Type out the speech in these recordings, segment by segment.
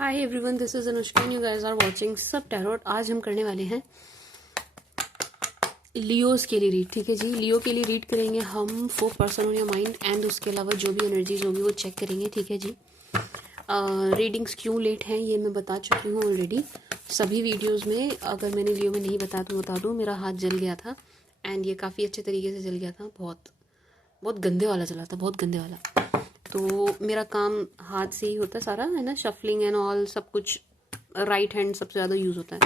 Hi everyone, this is Anushka and you guys are watching सब tarot. आज हम करने वाले हैं लियोस के लिए रीड। ठीक है जी, लियो के लिए रीड करेंगे हम for person on your mind and उसके अलावा जो भी एनर्जीज होगी वो चेक करेंगे। ठीक है जी। रीडिंग्स क्यों लेट हैं ये मैं बता चुकी हूँ ऑलरेडी सभी वीडियोस में। अगर मैंने लियो में नहीं बताया तो बता दूँ, मेरा हाथ जल गया था एंड ये काफ़ी अच्छे तरीके से जल गया था। बहुत गंदे वाला चला था, बहुत गंदे वाला। तो मेरा काम हाथ से ही होता है सारा, है ना, शफलिंग एंड ऑल सब कुछ राइट हैंड सबसे ज़्यादा यूज़ होता है।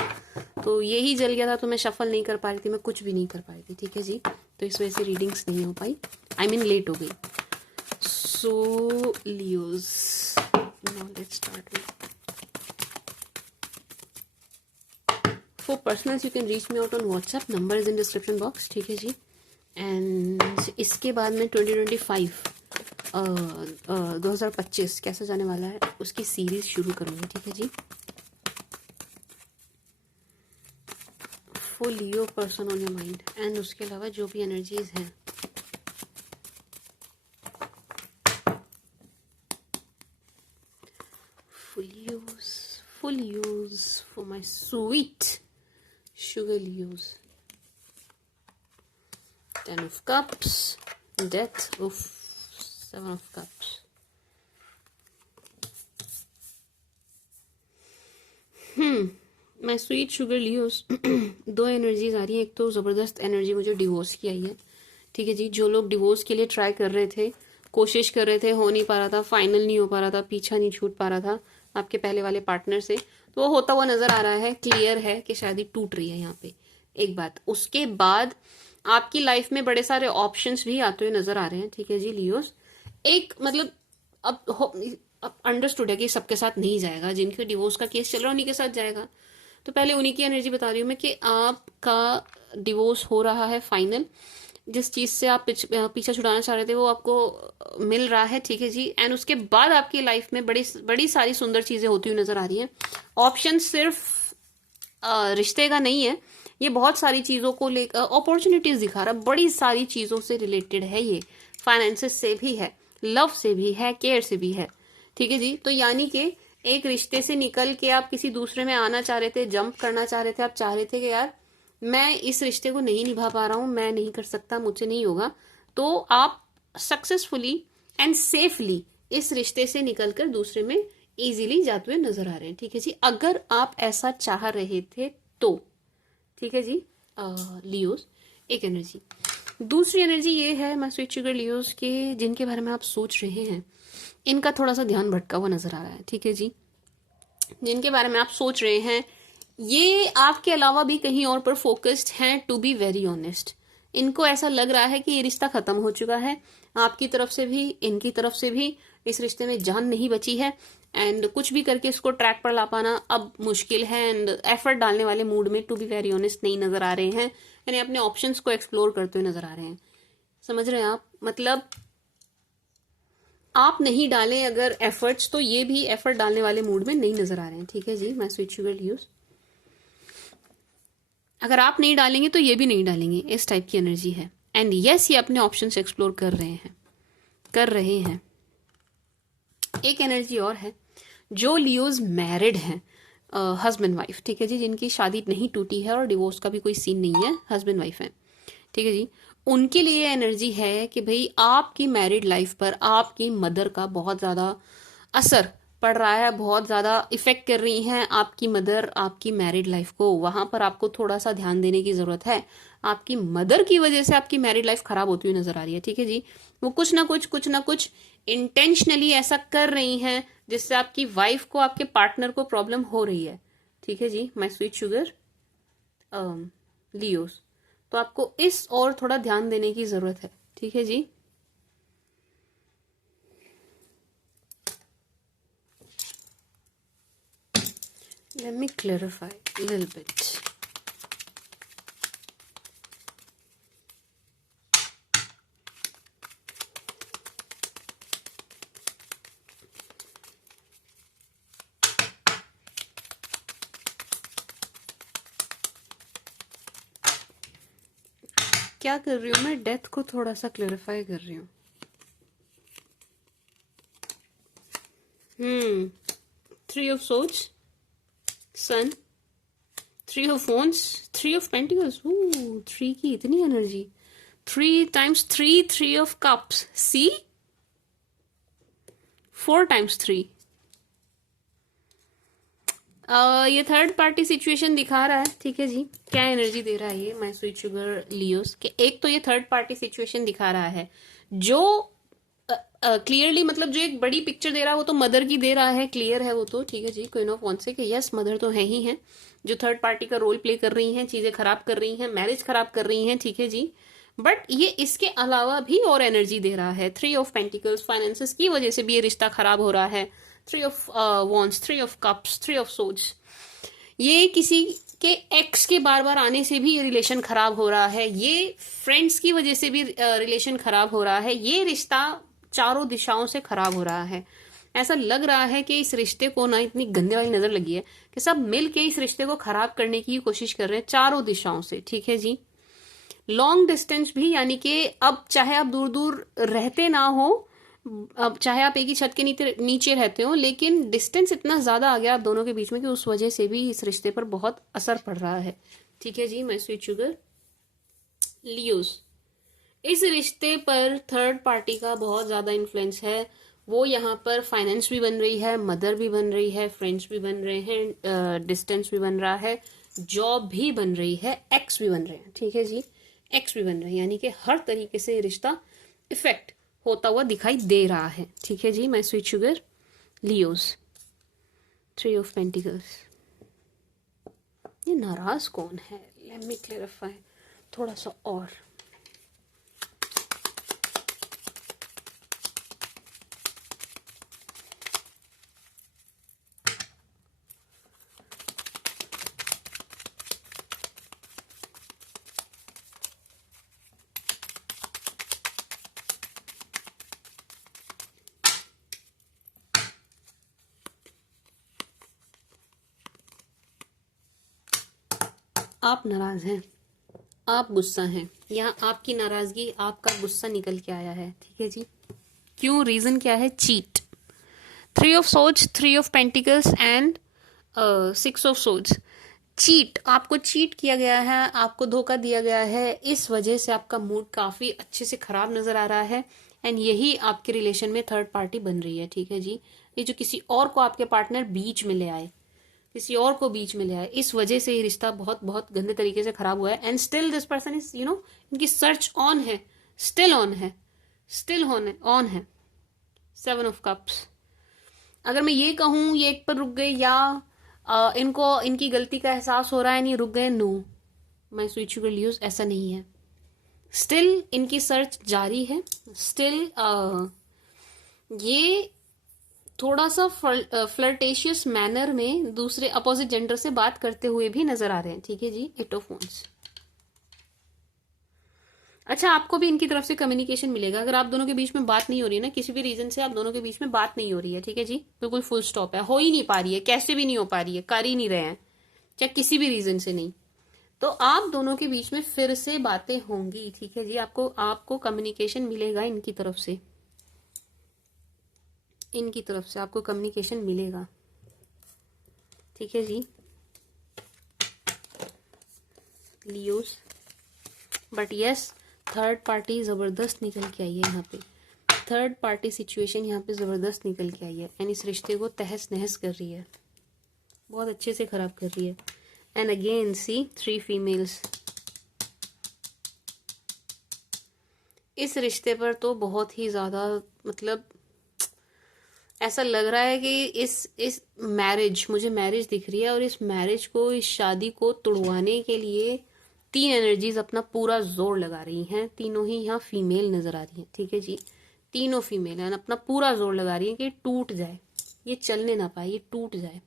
तो ये ही जल गया था तो मैं शफल नहीं कर पा रही थी, मैं कुछ भी नहीं कर पा रही थी। ठीक है जी, तो इस वजह से रीडिंग्स नहीं हो पाई, आई मीन लेट हो गई। So Leos, now let's start with for personals. You can reach me out on WhatsApp, number is in description box. ठीक है जी। एंड इसके बाद में 2025 2025 कैसा जाने वाला है उसकी सीरीज शुरू करूंगी। ठीक है जी। For Leo person on your mind and उसके अलावा जो भी एनर्जीज हैं full use for my sweet sugar Leos. 10 of Cups, Death of 7 of Cups. मैं स्वीट शुगर लियोस दो एनर्जीज आ रही है। एक तो ज़बरदस्त एनर्जी मुझे डिवोर्स की आई है। ठीक है जी, जो लोग डिवोर्स के लिए ट्राई कर रहे थे, कोशिश कर रहे थे, हो नहीं पा रहा था, फाइनल नहीं हो पा रहा था, पीछा नहीं छूट पा रहा था आपके पहले वाले पार्टनर से, तो वो होता हुआ नजर आ रहा है। क्लियर है कि शादी टूट रही है यहाँ पे। एक बात, उसके बाद आपकी लाइफ में बड़े सारे ऑप्शंस भी आते हुए नजर आ रहे हैं। ठीक है जी लियोस, एक मतलब अब अंडरस्टूड है कि सबके साथ नहीं जाएगा, जिनके डिवोर्स का केस चल रहा है उन्हीं के साथ जाएगा। तो पहले उन्हीं की एनर्जी बता रही हूँ मैं कि आपका डिवोर्स हो रहा है फाइनल। जिस चीज से आप पीछा छुड़ाना चाह रहे थे वो आपको मिल रहा है। ठीक है जी। एंड उसके बाद आपकी लाइफ में बड़ी बड़ी सारी सुंदर चीजें होती हुई नजर आ रही हैं। ऑप्शन सिर्फ रिश्ते का नहीं है, ये बहुत सारी चीजों को लेकर अपॉर्चुनिटीज दिखा रहा है, बड़ी सारी चीजों से रिलेटेड है ये। फाइनेंसेस से भी है, लव से भी है, केयर से भी है। ठीक है जी। तो यानी कि एक रिश्ते से निकल के आप किसी दूसरे में आना चाह रहे थे, जंप करना चाह रहे थे, आप चाह रहे थे कि यार मैं इस रिश्ते को नहीं निभा पा रहा हूं, मैं नहीं कर सकता, मुझसे नहीं होगा, तो आप सक्सेसफुली एंड सेफली इस रिश्ते से निकलकर दूसरे में इजीली जाते हुए नजर आ रहे हैं। ठीक है जी, अगर आप ऐसा चाह रहे थे तो। ठीक है जी लियोस, एक एनर्जी। दूसरी एनर्जी ये है मैं स्वीट शुगर लियोस के, जिनके बारे में आप सोच रहे हैं इनका थोड़ा सा ध्यान भटका हुआ नजर आ रहा है। ठीक है जी, जिनके बारे में आप सोच रहे हैं ये आपके अलावा भी कहीं और पर फोकस्ड हैं। टू बी वेरी ऑनेस्ट, इनको ऐसा लग रहा है कि ये रिश्ता खत्म हो चुका है, आपकी तरफ से भी इनकी तरफ से भी इस रिश्ते में जान नहीं बची है। एंड कुछ भी करके इसको ट्रैक पर ला पाना अब मुश्किल है एंड एफर्ट डालने वाले मूड में टू बी वेरी ऑनेस्ट नहीं नजर आ रहे हैं, यानी अपने ऑप्शंस को एक्सप्लोर करते हुए नजर आ रहे हैं। समझ रहे हैं आप? मतलब आप नहीं डालें अगर एफर्ट्स तो ये भी एफर्ट डालने वाले मूड में नहीं नजर आ रहे हैं। ठीक है जी, मैं स्वीट शुगर यूज, अगर आप नहीं डालेंगे तो ये भी नहीं डालेंगे, इस टाइप की एनर्जी है। एंड यस, ये अपने ऑप्शंस एक्सप्लोर कर रहे हैं। एक एनर्जी और है, जो लियोज मैरिड हैं, हस्बैंड वाइफ। ठीक है जी, जिनकी शादी नहीं टूटी है और डिवोर्स का भी कोई सीन नहीं है, हस्बैंड वाइफ है। ठीक है जी, उनके लिए एनर्जी है कि भाई आपकी मैरिड लाइफ पर आपकी मदर का बहुत ज्यादा असर पड़ रहा है, बहुत ज्यादा इफेक्ट कर रही हैं आपकी मदर आपकी मैरिड लाइफ को। वहां पर आपको थोड़ा सा ध्यान देने की जरूरत है। आपकी मदर की वजह से आपकी मैरिड लाइफ खराब होती हुई नजर आ रही है। ठीक है जी, वो कुछ ना कुछ इंटेंशनली ऐसा कर रही हैं जिससे आपकी वाइफ को, आपके पार्टनर को प्रॉब्लम हो रही है। ठीक है जी, माई स्वीट शुगर लियोस, तो आपको इस और थोड़ा ध्यान देने की जरूरत है। ठीक है जी। Let me clarify a little bit. क्या कर रही हूँ मैं, डेथ को थोड़ा सा क्लेरिफाई कर रही हूँ। Three of swords, sun, three of wands, three of pentacles. Three की इतनी energy, 3 times 3, 3 of cups, see, 4 times 3। ये थर्ड पार्टी सिचुएशन दिखा रहा है, ठीक है जी। क्या एनर्जी दे रहा है ये माय स्वीट शुगर लियोस के? एक तो ये थर्ड पार्टी सिचुएशन दिखा रहा है जो क्लियरली मतलब जो एक बड़ी पिक्चर दे रहा है वो तो मदर की दे रहा है, क्लियर है वो तो, ठीक है जी। क्वीन ऑफ वांड्स से कि यस मदर तो है ही है, जो थर्ड पार्टी का रोल प्ले कर रही हैं, चीजें खराब कर रही हैं, मैरिज खराब कर रही हैं, ठीक है जी। बट ये इसके अलावा भी और एनर्जी दे रहा है। थ्री ऑफ पेंटिकल्स, फाइनेंसेस की वजह से भी ये रिश्ता खराब हो रहा है। Three of wands, three of cups, three of swords, ये किसी के एक्स के बार बार आने से भी ये रिलेशन खराब हो रहा है। ये फ्रेंड्स की वजह से भी रिलेशन खराब हो रहा है। ये रिश्ता चारों दिशाओं से खराब हो रहा है। ऐसा लग रहा है कि इस रिश्ते को ना इतनी गंदे वाली नजर लगी है कि सब मिल के इस रिश्ते को खराब करने की कोशिश कर रहे हैं चारों दिशाओं से, ठीक है जी। लॉन्ग डिस्टेंस भी, यानी कि अब चाहे आप दूर दूर रहते ना हो, अब चाहे आप एक ही छत के नीचे रहते हो, लेकिन डिस्टेंस इतना ज्यादा आ गया आप दोनों के बीच में कि उस वजह से भी इस रिश्ते पर बहुत असर पड़ रहा है, ठीक है जी माय स्वीट शुगर लियोस। इस रिश्ते पर थर्ड पार्टी का बहुत ज्यादा इन्फ्लुएंस है। वो यहाँ पर फाइनेंस भी बन रही है, मदर भी बन रही है, फ्रेंड्स भी बन रहे हैं, डिस्टेंस भी बन रहा है, जॉब भी बन रही है, एक्स भी बन रहे हैं, ठीक है जी। एक्स भी बन रहे हैं, यानी कि हर तरीके से रिश्ता इफेक्ट होता हुआ दिखाई दे रहा है, ठीक है जी my sweet sugar Leos. Three of pentacles, ये नाराज कौन है? लेट मी क्लेरिफाई थोड़ा सा और। आप नाराज हैं, आप गुस्सा हैं, यहाँ आपकी नाराजगी, आपका गुस्सा निकल के आया है, ठीक है जी। क्यों? रीजन क्या है? Cheat. Three of swords, three of pentacles and 6 of swords. Cheat, आपको चीट किया गया है, आपको धोखा दिया गया है, इस वजह से आपका मूड काफी अच्छे से खराब नजर आ रहा है। एंड यही आपके रिलेशन में थर्ड पार्टी बन रही है, ठीक है जी। ये जो किसी और को आपके पार्टनर बीच में ले आए, किसी और को बीच में ले आए, इस वजह से ये रिश्ता बहुत बहुत गंदे तरीके से खराब हुआ है। And still this person is इनकी सर्च ऑन है, स्टिल ऑन है, स्टिल ऑन है। 7 ऑफ कप्स। अगर मैं ये कहूं ये एक पर रुक गए, या इनको इनकी गलती का एहसास हो रहा है, नहीं रुक गए, no my sweet sugar Leos, ऐसा नहीं है। स्टिल इनकी सर्च जारी है, स्टिल ये थोड़ा सा फ्लर्टेशियस मैनर में दूसरे अपोजिट जेंडर से बात करते हुए भी नजर आ रहे हैं, ठीक है जी। 8 ऑफ वांड्स। अच्छा, आपको भी इनकी तरफ से कम्युनिकेशन मिलेगा। अगर आप दोनों के बीच में बात नहीं हो रही है ना, किसी भी रीजन से आप दोनों के बीच में बात नहीं हो रही है, ठीक है जी, बिल्कुल फुल स्टॉप है, हो ही नहीं पा रही है, कैसे भी नहीं हो पा रही है, कर ही नहीं रहे हैं, चाहे किसी भी रीजन से नहीं, तो आप दोनों के बीच में फिर से बातें होंगी, ठीक है जी। आपको कम्युनिकेशन मिलेगा इनकी तरफ से, इनकी तरफ से आपको कम्युनिकेशन मिलेगा, ठीक है जी Leos. But yes, third party जबरदस्त निकल के आई है यहाँ पे, थर्ड पार्टी सिचुएशन यहाँ पे जबरदस्त निकल के आई है, एंड इस रिश्ते को तहस नहस कर रही है, बहुत अच्छे से खराब कर रही है। And again see 3 females. इस रिश्ते पर तो बहुत ही ज्यादा, मतलब ऐसा लग रहा है कि इस मैरिज, मुझे मैरिज दिख रही है, और इस मैरिज को, इस शादी को तोड़वाने के लिए 3 एनर्जीज अपना पूरा जोर लगा रही हैं। तीनों ही यहाँ फीमेल नजर आ रही हैं, ठीक है जी, तीनों फीमेल हैं, अपना पूरा जोर लगा रही हैं कि टूट जाए, ये चलने ना पाए, ये टूट जाए।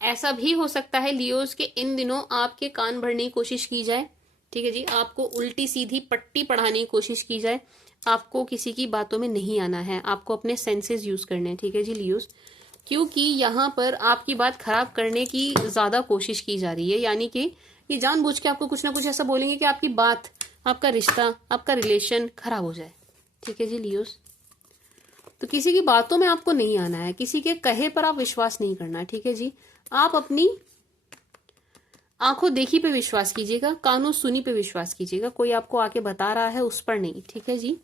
ऐसा भी हो सकता है लियोस के इन दिनों आपके कान भरने की कोशिश की जाए, ठीक है जी, आपको उल्टी सीधी पट्टी पढ़ाने की कोशिश की जाए, आपको किसी की बातों में नहीं आना है, आपको अपने सेंसेस यूज करने हैं, ठीक है जी लियोस। क्योंकि यहाँ पर आपकी बात खराब करने की ज्यादा कोशिश की जा रही है, यानी कि ये जानबूझ के आपको कुछ ना कुछ ऐसा बोलेंगे कि आपकी बात, आपका रिश्ता, आपका रिलेशन खराब हो जाए, ठीक है जी लियोस। तो किसी की बातों में आपको नहीं आना है, किसी के कहे पर आप विश्वास नहीं करना है, ठीक है जी। आप अपनी आंखों देखी पे विश्वास कीजिएगा, कानों सुनी पे विश्वास कीजिएगा, कोई आपको आके बता रहा है उस पर नहीं, ठीक है जी।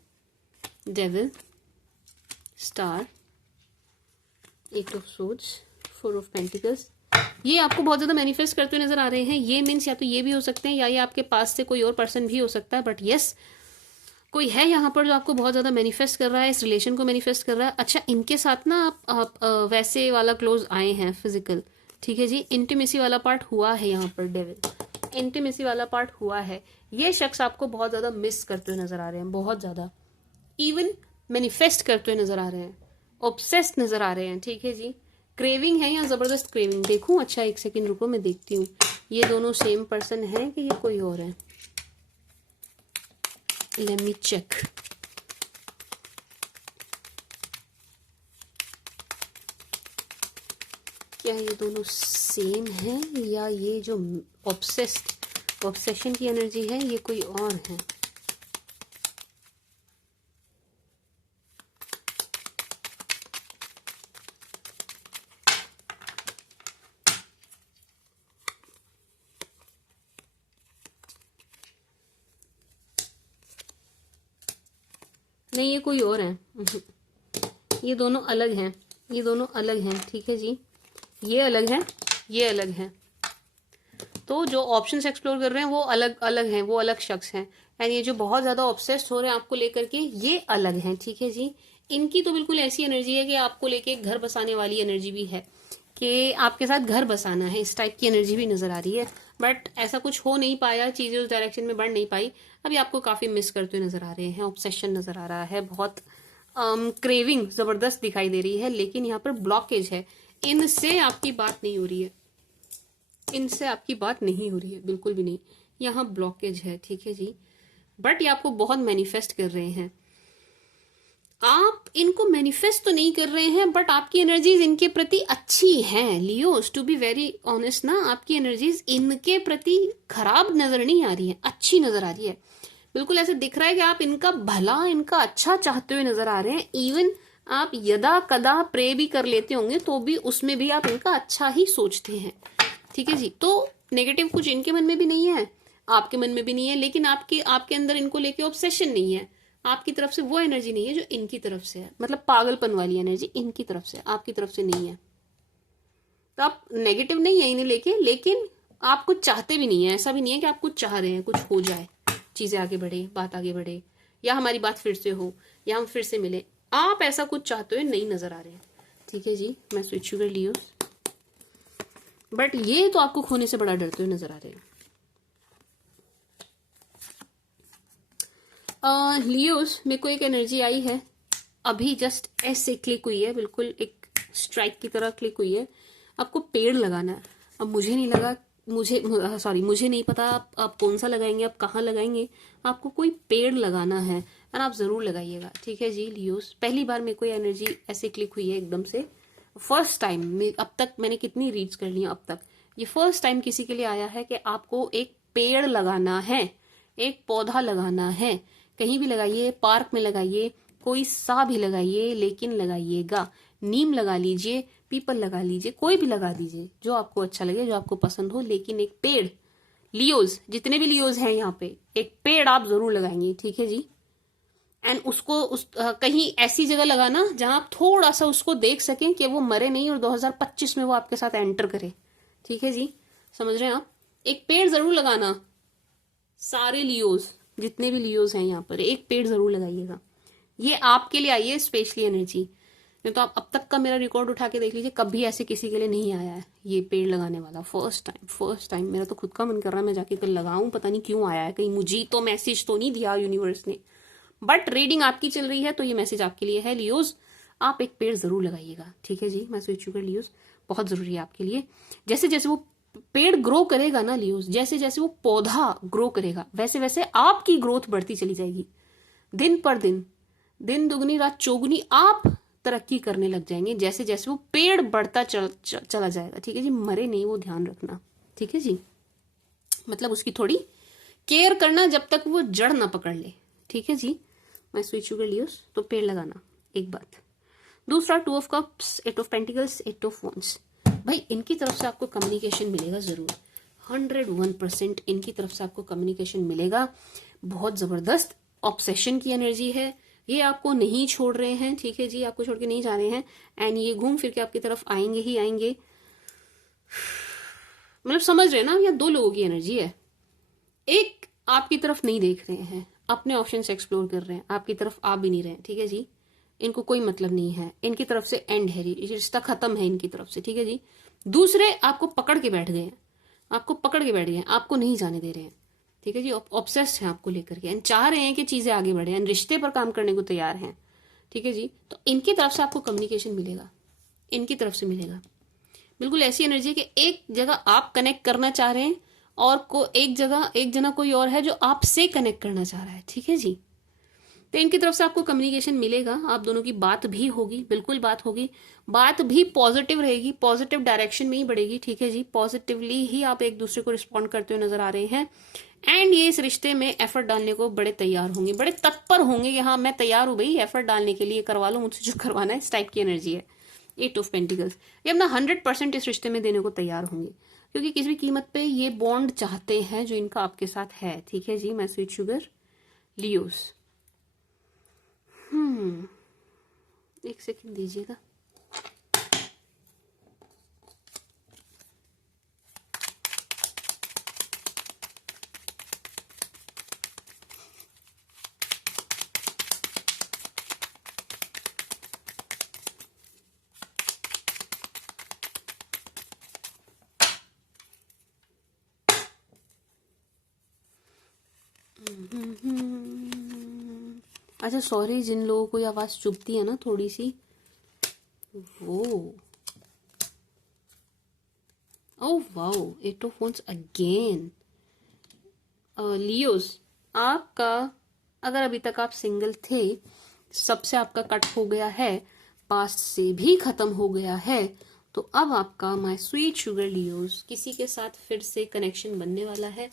Devil, star, eight of swords, four of pentacles, ये आपको बहुत ज्यादा मैनिफेस्ट करते हुए नजर आ रहे हैं। ये मीन्स या तो ये भी हो सकते हैं या ये आपके पास से कोई और पर्सन भी हो सकता है, बट यस कोई है यहाँ पर जो आपको बहुत ज्यादा मैनिफेस्ट कर रहा है, इस रिलेशन को मैनिफेस्ट कर रहा है। अच्छा, इनके साथ ना आप वैसे वाला क्लोज आए हैं, फिजिकल, ठीक है जी। इंटीमेसी वाला पार्ट हुआ है यहाँ पर, डेविल इंटीमेसी वाला पार्ट हुआ है। ये शख्स आपको बहुत ज्यादा मिस करते हुए नजर आ रहे हैं, बहुत ज्यादा, इवन मैनिफेस्ट करते हुए नजर आ रहे हैं, ऑब्सेस्ड नजर आ रहे हैं, ठीक है जी। क्रेविंग है या जबरदस्त क्रेविंग, देखूं? अच्छा एक सेकंड रुको, मैं देखती हूँ ये दोनों सेम पर्सन है कि ये कोई और है। Let me check. क्या ये दोनों सेम है या ये जो ऑब्सेशन की एनर्जी है ये कोई और है? नहीं, ये कोई और है। ये दोनों अलग हैं, ये दोनों अलग हैं, ठीक है जी। ये अलग है, ये अलग है। तो जो ऑप्शंस एक्सप्लोर कर रहे हैं वो अलग अलग हैं, वो अलग शख्स हैं। एंड ये जो बहुत ज्यादा ऑब्सेस्ड हो रहे हैं आपको लेकर के, ये अलग हैं, ठीक है जी। इनकी तो बिल्कुल ऐसी एनर्जी है कि आपको लेके घर बसाने वाली एनर्जी भी है, कि आपके साथ घर बसाना है, इस टाइप की एनर्जी भी नजर आ रही है। बट ऐसा कुछ हो नहीं पाया, चीजें उस डायरेक्शन में बढ़ नहीं पाई। अभी आपको काफी मिस करते हुए नजर आ रहे हैं, ऑब्सेशन नजर आ रहा है, बहुत क्रेविंग जबरदस्त दिखाई दे रही है, लेकिन यहाँ पर ब्लॉकेज है। इनसे आपकी बात नहीं हो रही है, इनसे आपकी बात नहीं हो रही है, बिल्कुल भी नहीं। यहाँ ब्लॉकेज है, ठीक है जी। बट ये आपको बहुत मैनिफेस्ट कर रहे हैं। आप इनको मैनिफेस्ट तो नहीं कर रहे हैं, बट आपकी एनर्जीज इनके प्रति अच्छी हैं Leos, to be very honest ना, आपकी एनर्जीज इनके प्रति खराब नजर नहीं आ रही है, अच्छी नजर आ रही है। बिल्कुल ऐसे दिख रहा है कि आप इनका भला, इनका अच्छा चाहते हुए नजर आ रहे हैं। इवन आप यदा कदा प्रे भी कर लेते होंगे तो भी उसमें भी आप इनका अच्छा ही सोचते हैं, ठीक है जी। तो नेगेटिव कुछ इनके मन में भी नहीं है, आपके मन में भी नहीं है, लेकिन आपके अंदर इनको लेके ऑब्सेशन नहीं है। आपकी तरफ से वो एनर्जी नहीं है जो इनकी तरफ से है, मतलब पागलपन वाली एनर्जी इनकी तरफ से, आपकी तरफ से नहीं है। तो आप नेगेटिव नहीं है इन्हें लेके, लेकिन आप कुछ चाहते भी नहीं है। ऐसा भी नहीं है कि आप कुछ चाह रहे हैं, कुछ हो जाए, चीजें आगे बढ़े, बात आगे बढ़े, या हमारी बात फिर से हो, या हम फिर से मिले। आप ऐसा कुछ चाहते हुए नहीं नजर आ रहे हैं, ठीक है जी। मैं स्विच शुगर लियो, बट ये तो आपको खोने से बड़ा डरते हुए नजर आ रहे हैं। लियोस, मेरे को एक एनर्जी आई है अभी, जस्ट ऐसे क्लिक हुई है, बिल्कुल एक स्ट्राइक की तरह क्लिक हुई है। आपको पेड़ लगाना है। अब मुझे नहीं लगा, मुझे नहीं पता आप कौन सा लगाएंगे, आप कहाँ लगाएंगे। आपको कोई पेड़ लगाना है और आप जरूर लगाइएगा, ठीक है जी लियोस। पहली बार मेरे को ये एनर्जी ऐसे क्लिक हुई है एकदम से, फर्स्ट टाइम। अब तक मैंने कितनी रीड्स कर ली अब तक, ये फर्स्ट टाइम किसी के लिए आया है कि आपको एक पेड़ लगाना है, एक पौधा लगाना है। कहीं भी लगाइए, पार्क में लगाइए, कोई सा भी लगाइए, लेकिन लगाइएगा। नीम लगा लीजिए, पीपल लगा लीजिए, कोई भी लगा दीजिए जो आपको अच्छा लगे, जो आपको पसंद हो, लेकिन एक पेड़, लियोज, जितने भी लियोज हैं यहाँ पे, एक पेड़ आप जरूर लगाएंगे, ठीक है जी। एंड उसको कहीं ऐसी जगह लगाना जहां आप थोड़ा सा उसको देख सकें कि वो मरे नहीं, और 2025 में वो आपके साथ एंटर करे, ठीक है जी। समझ रहे हैं आप? एक पेड़ जरूर लगाना। सारे लियोज, जितने भी लियोज हैं यहाँ पर, एक पेड़ जरूर लगाइएगा। ये आपके लिए आई है स्पेशली एनर्जी। नहीं तो आप अब तक का मेरा रिकॉर्ड उठा के देख लीजिए, कभी ऐसे किसी के लिए नहीं आया है ये पेड़ लगाने वाला। First time. मेरा तो खुद का मन कर रहा है मैं जाके कल लगाऊं, पता नहीं क्यों आया है, कहीं मुझे तो मैसेज तो नहीं दिया यूनिवर्स ने। बट रीडिंग आपकी चल रही है तो ये मैसेज आपके लिए है लियोज, आप एक पेड़ जरूर लगाइएगा, ठीक है जी। मैं स्विच शुगर लियोज, बहुत जरूरी है आपके लिए। जैसे जैसे वो पेड़ ग्रो करेगा ना लियोज, जैसे जैसे वो पौधा ग्रो करेगा, वैसे वैसे आपकी ग्रोथ बढ़ती चली जाएगी। दिन पर दिन, दिन दुगनी रात चौगुनी, आप तरक्की करने लग जाएंगे जैसे जैसे वो पेड़ बढ़ता चला जाएगा, ठीक है जी। मरे नहीं, वो ध्यान रखना, ठीक है जी। मतलब उसकी थोड़ी केयर करना जब तक वो जड़ ना पकड़ ले, ठीक है जी। मैं स्विच शुगर लियोस, तो पेड़ लगाना एक बात। दूसरा 2 of cups, 8 of pentacles, 8 of wands. भाई इनकी तरफ से आपको कम्युनिकेशन मिलेगा जरूर, 101% इनकी तरफ से आपको कम्युनिकेशन मिलेगा। बहुत जबरदस्त ऑब्सेशन की एनर्जी है, ये आपको नहीं छोड़ रहे हैं, ठीक है जी, आपको छोड़ के नहीं जा रहे हैं। एंड ये घूम फिर के आपकी तरफ आएंगे ही आएंगे। मतलब समझ रहे हैं ना, यहाँ दो लोगों की एनर्जी है। एक आपकी तरफ नहीं देख रहे हैं, अपने ऑप्शंस एक्सप्लोर कर रहे हैं, आपकी तरफ आ भी नहीं रहे हैं, ठीक है जी, इनको कोई मतलब नहीं है, इनकी तरफ से एंड है, रिश्ता खत्म है इनकी तरफ से, ठीक है जी। दूसरे आपको पकड़ के बैठ गए हैं, आपको पकड़ के बैठ गए हैं, आपको नहीं जाने दे रहे हैं, ठीक है जी, ऑब्सेस्ड हैं आपको लेकर के, एंड चाह रहे हैं कि चीजें आगे बढ़े, एंड रिश्ते पर काम करने को तैयार हैं, ठीक है जी। तो इनकी तरफ से आपको कम्युनिकेशन मिलेगा, इनकी तरफ से मिलेगा। बिल्कुल ऐसी एनर्जी कि एक जगह आप कनेक्ट करना चाह रहे हैं और को एक जगह एक जना कोई और है जो आपसे कनेक्ट करना चाह रहा है, ठीक है जी। तो इनकी तरफ से आपको कम्युनिकेशन मिलेगा, आप दोनों की बात भी होगी, बिल्कुल बात होगी, बात भी पॉजिटिव रहेगी, पॉजिटिव डायरेक्शन में ही बढ़ेगी, ठीक है जी। पॉजिटिवली ही आप एक दूसरे को रिस्पॉन्ड करते हुए नजर आ रहे हैं। एंड ये इस रिश्ते में एफर्ट डालने को बड़े तैयार होंगे, बड़े तत्पर होंगे कि हाँ मैं तैयार हूं भाई एफर्ट डालने के लिए, करवा लो मुझसे जो करवाना है, इस टाइप की एनर्जी है। 8 ऑफ पेंटिकल्स, ये अपना 100% इस रिश्ते में देने को तैयार होंगे, क्योंकि किसी भी कीमत पे ये बॉन्ड चाहते हैं जो इनका आपके साथ है, ठीक है जी। My sweet sugar Leos. एक सेकंड दीजिएगा। अच्छा सॉरी, जिन लोगों को ये आवाज चुभती है ना थोड़ी सी, वो oh wow, 8 of wands again. Leos, आपका अगर अभी तक आप सिंगल थे, सबसे आपका कट हो गया है, पास्ट से भी खत्म हो गया है, तो अब आपका माय स्वीट शुगर लियोस किसी के साथ फिर से कनेक्शन बनने वाला है,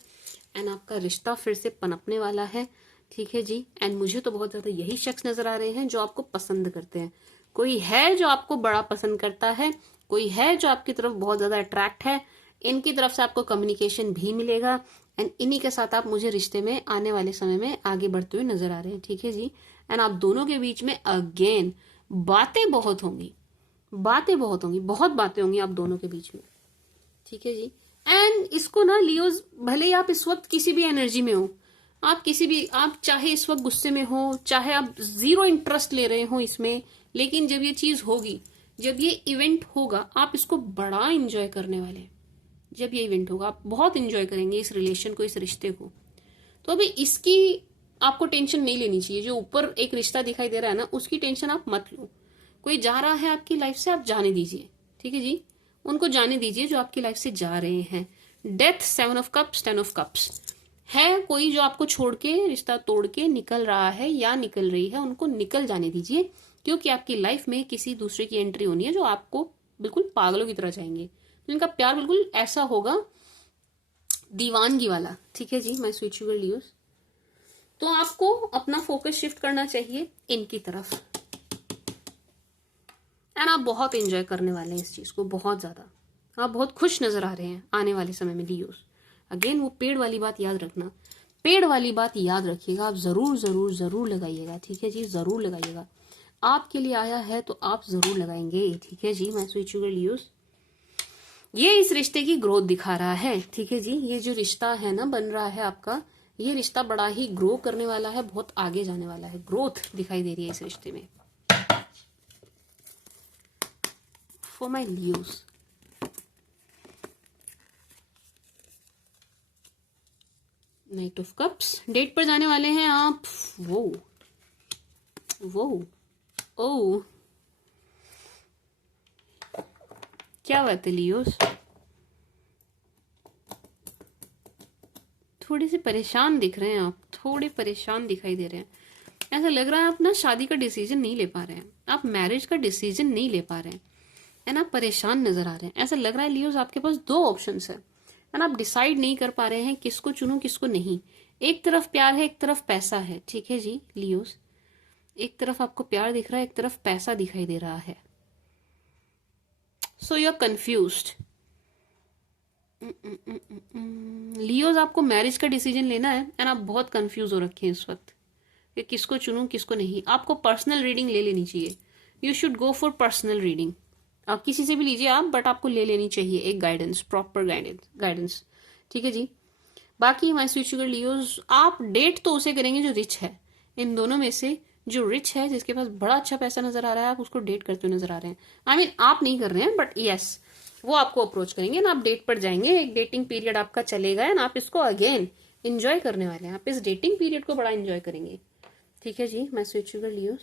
एंड आपका रिश्ता फिर से पनपने वाला है, ठीक है जी। एंड मुझे तो बहुत ज्यादा यही शख्स नजर आ रहे हैं जो आपको पसंद करते हैं। कोई है जो आपको बड़ा पसंद करता है, कोई है जो आपकी तरफ बहुत ज्यादा अट्रैक्ट है, इनकी तरफ से आपको कम्युनिकेशन भी मिलेगा, एंड इन्हीं के साथ आप मुझे रिश्ते में आने वाले समय में आगे बढ़ते हुए नजर आ रहे हैं, ठीक है जी। एंड आप दोनों के बीच में अगेन बातें बहुत होंगी, बातें बहुत होंगी, बहुत बातें होंगी आप दोनों के बीच में, ठीक है जी। एंड इसको ना लियोज, भले ही आप इस वक्त किसी भी एनर्जी में हो, आप किसी भी, आप चाहे इस वक्त गुस्से में हो, चाहे आप जीरो इंटरेस्ट ले रहे हो इसमें, लेकिन जब ये चीज होगी, जब ये इवेंट होगा, आप इसको बड़ा इंजॉय करने वाले हैं। जब ये इवेंट होगा आप बहुत इंजॉय करेंगे इस रिलेशन को, इस रिश्ते को। तो अभी इसकी आपको टेंशन नहीं लेनी चाहिए, जो ऊपर एक रिश्ता दिखाई दे रहा है ना, उसकी टेंशन आप मत लो। कोई जा रहा है आपकी लाइफ से, आप जाने दीजिए, ठीक है जी, उनको जाने दीजिए जो आपकी लाइफ से जा रहे हैं। Death, 7 of cups, 10 of cups है, कोई जो आपको छोड़ के, रिश्ता तोड़ के निकल रहा है या निकल रही है, उनको निकल जाने दीजिए, क्योंकि आपकी लाइफ में किसी दूसरे की एंट्री होनी है जो आपको बिल्कुल पागलों की तरह चाहेंगे। तो इनका प्यार बिल्कुल ऐसा होगा दीवानगी वाला, ठीक है जी, मैं स्वीट शुगर लियोस। तो आपको अपना फोकस शिफ्ट करना चाहिए इनकी तरफ, एंड आप बहुत एंजॉय करने वाले हैं इस चीज को, बहुत ज्यादा। आप बहुत खुश नजर आ रहे हैं आने वाले समय में लियोस। अगेन वो पेड़ वाली बात याद रखना, पेड़ वाली बात याद रखिएगा, आप जरूर जरूर जरूर लगाइएगा, ठीक है जी, जरूर लगाइएगा। आपके लिए आया है तो आप जरूर लगाएंगे, ठीक है जी, मैं स्वीट शुगर लियोस। ये इस रिश्ते की ग्रोथ दिखा रहा है, ठीक है जी। ये जो रिश्ता है ना बन रहा है आपका, ये रिश्ता बड़ा ही ग्रो करने वाला है, बहुत आगे जाने वाला है, ग्रोथ दिखाई दे रही है इस रिश्ते में। For my Leos, knight of cups, date पर जाने वाले हैं आप। वो ओ क्या बात है लियोस, थोड़े से परेशान दिख रहे हैं आप, थोड़े परेशान दिखाई दे रहे हैं। ऐसा लग रहा है आप ना शादी का डिसीजन नहीं ले पा रहे हैं, आप मैरिज का डिसीजन नहीं ले पा रहे हैं, एंड आप परेशान नजर आ रहे हैं। ऐसा लग रहा है लियोस आपके पास 2 ऑप्शंस है, एंड आप डिसाइड नहीं कर पा रहे हैं किसको चुनूं किसको नहीं। एक तरफ प्यार है, एक तरफ पैसा है, ठीक है जी लियोस, एक तरफ आपको प्यार दिख रहा है, एक तरफ पैसा दिखाई दे रहा है। So you are confused. Leos, आपको मैरिज का डिसीजन लेना है एंड आप बहुत कंफ्यूज हो रखे हैं इस वक्त कि किसको चुनूं किसको नहीं। आपको पर्सनल रीडिंग ले लेनी चाहिए। You should go for personal reading. आप किसी से भी लीजिए आप, बट आपको ले लेनी चाहिए एक गाइडेंस, प्रॉपर गाइडेंस। ठीक है जी। बाकी माय स्वीट शुगर लियोज, आप डेट तो उसे करेंगे जो रिच है। इन दोनों में से जो रिच है, जिसके पास बड़ा अच्छा पैसा नजर आ रहा है, आप उसको डेट करते हुए नजर आ रहे हैं। आई मीन आप नहीं कर रहे हैं, बट यस, वो आपको अप्रोच करेंगे ना, आप डेट पर जाएंगे, एक डेटिंग पीरियड आपका चलेगा ना, आप इसको अगेन इंजॉय करने वाले हैं। आप इस डेटिंग पीरियड को बड़ा इंजॉय करेंगे। ठीक है जी माय स्वीट शुगर लियोज।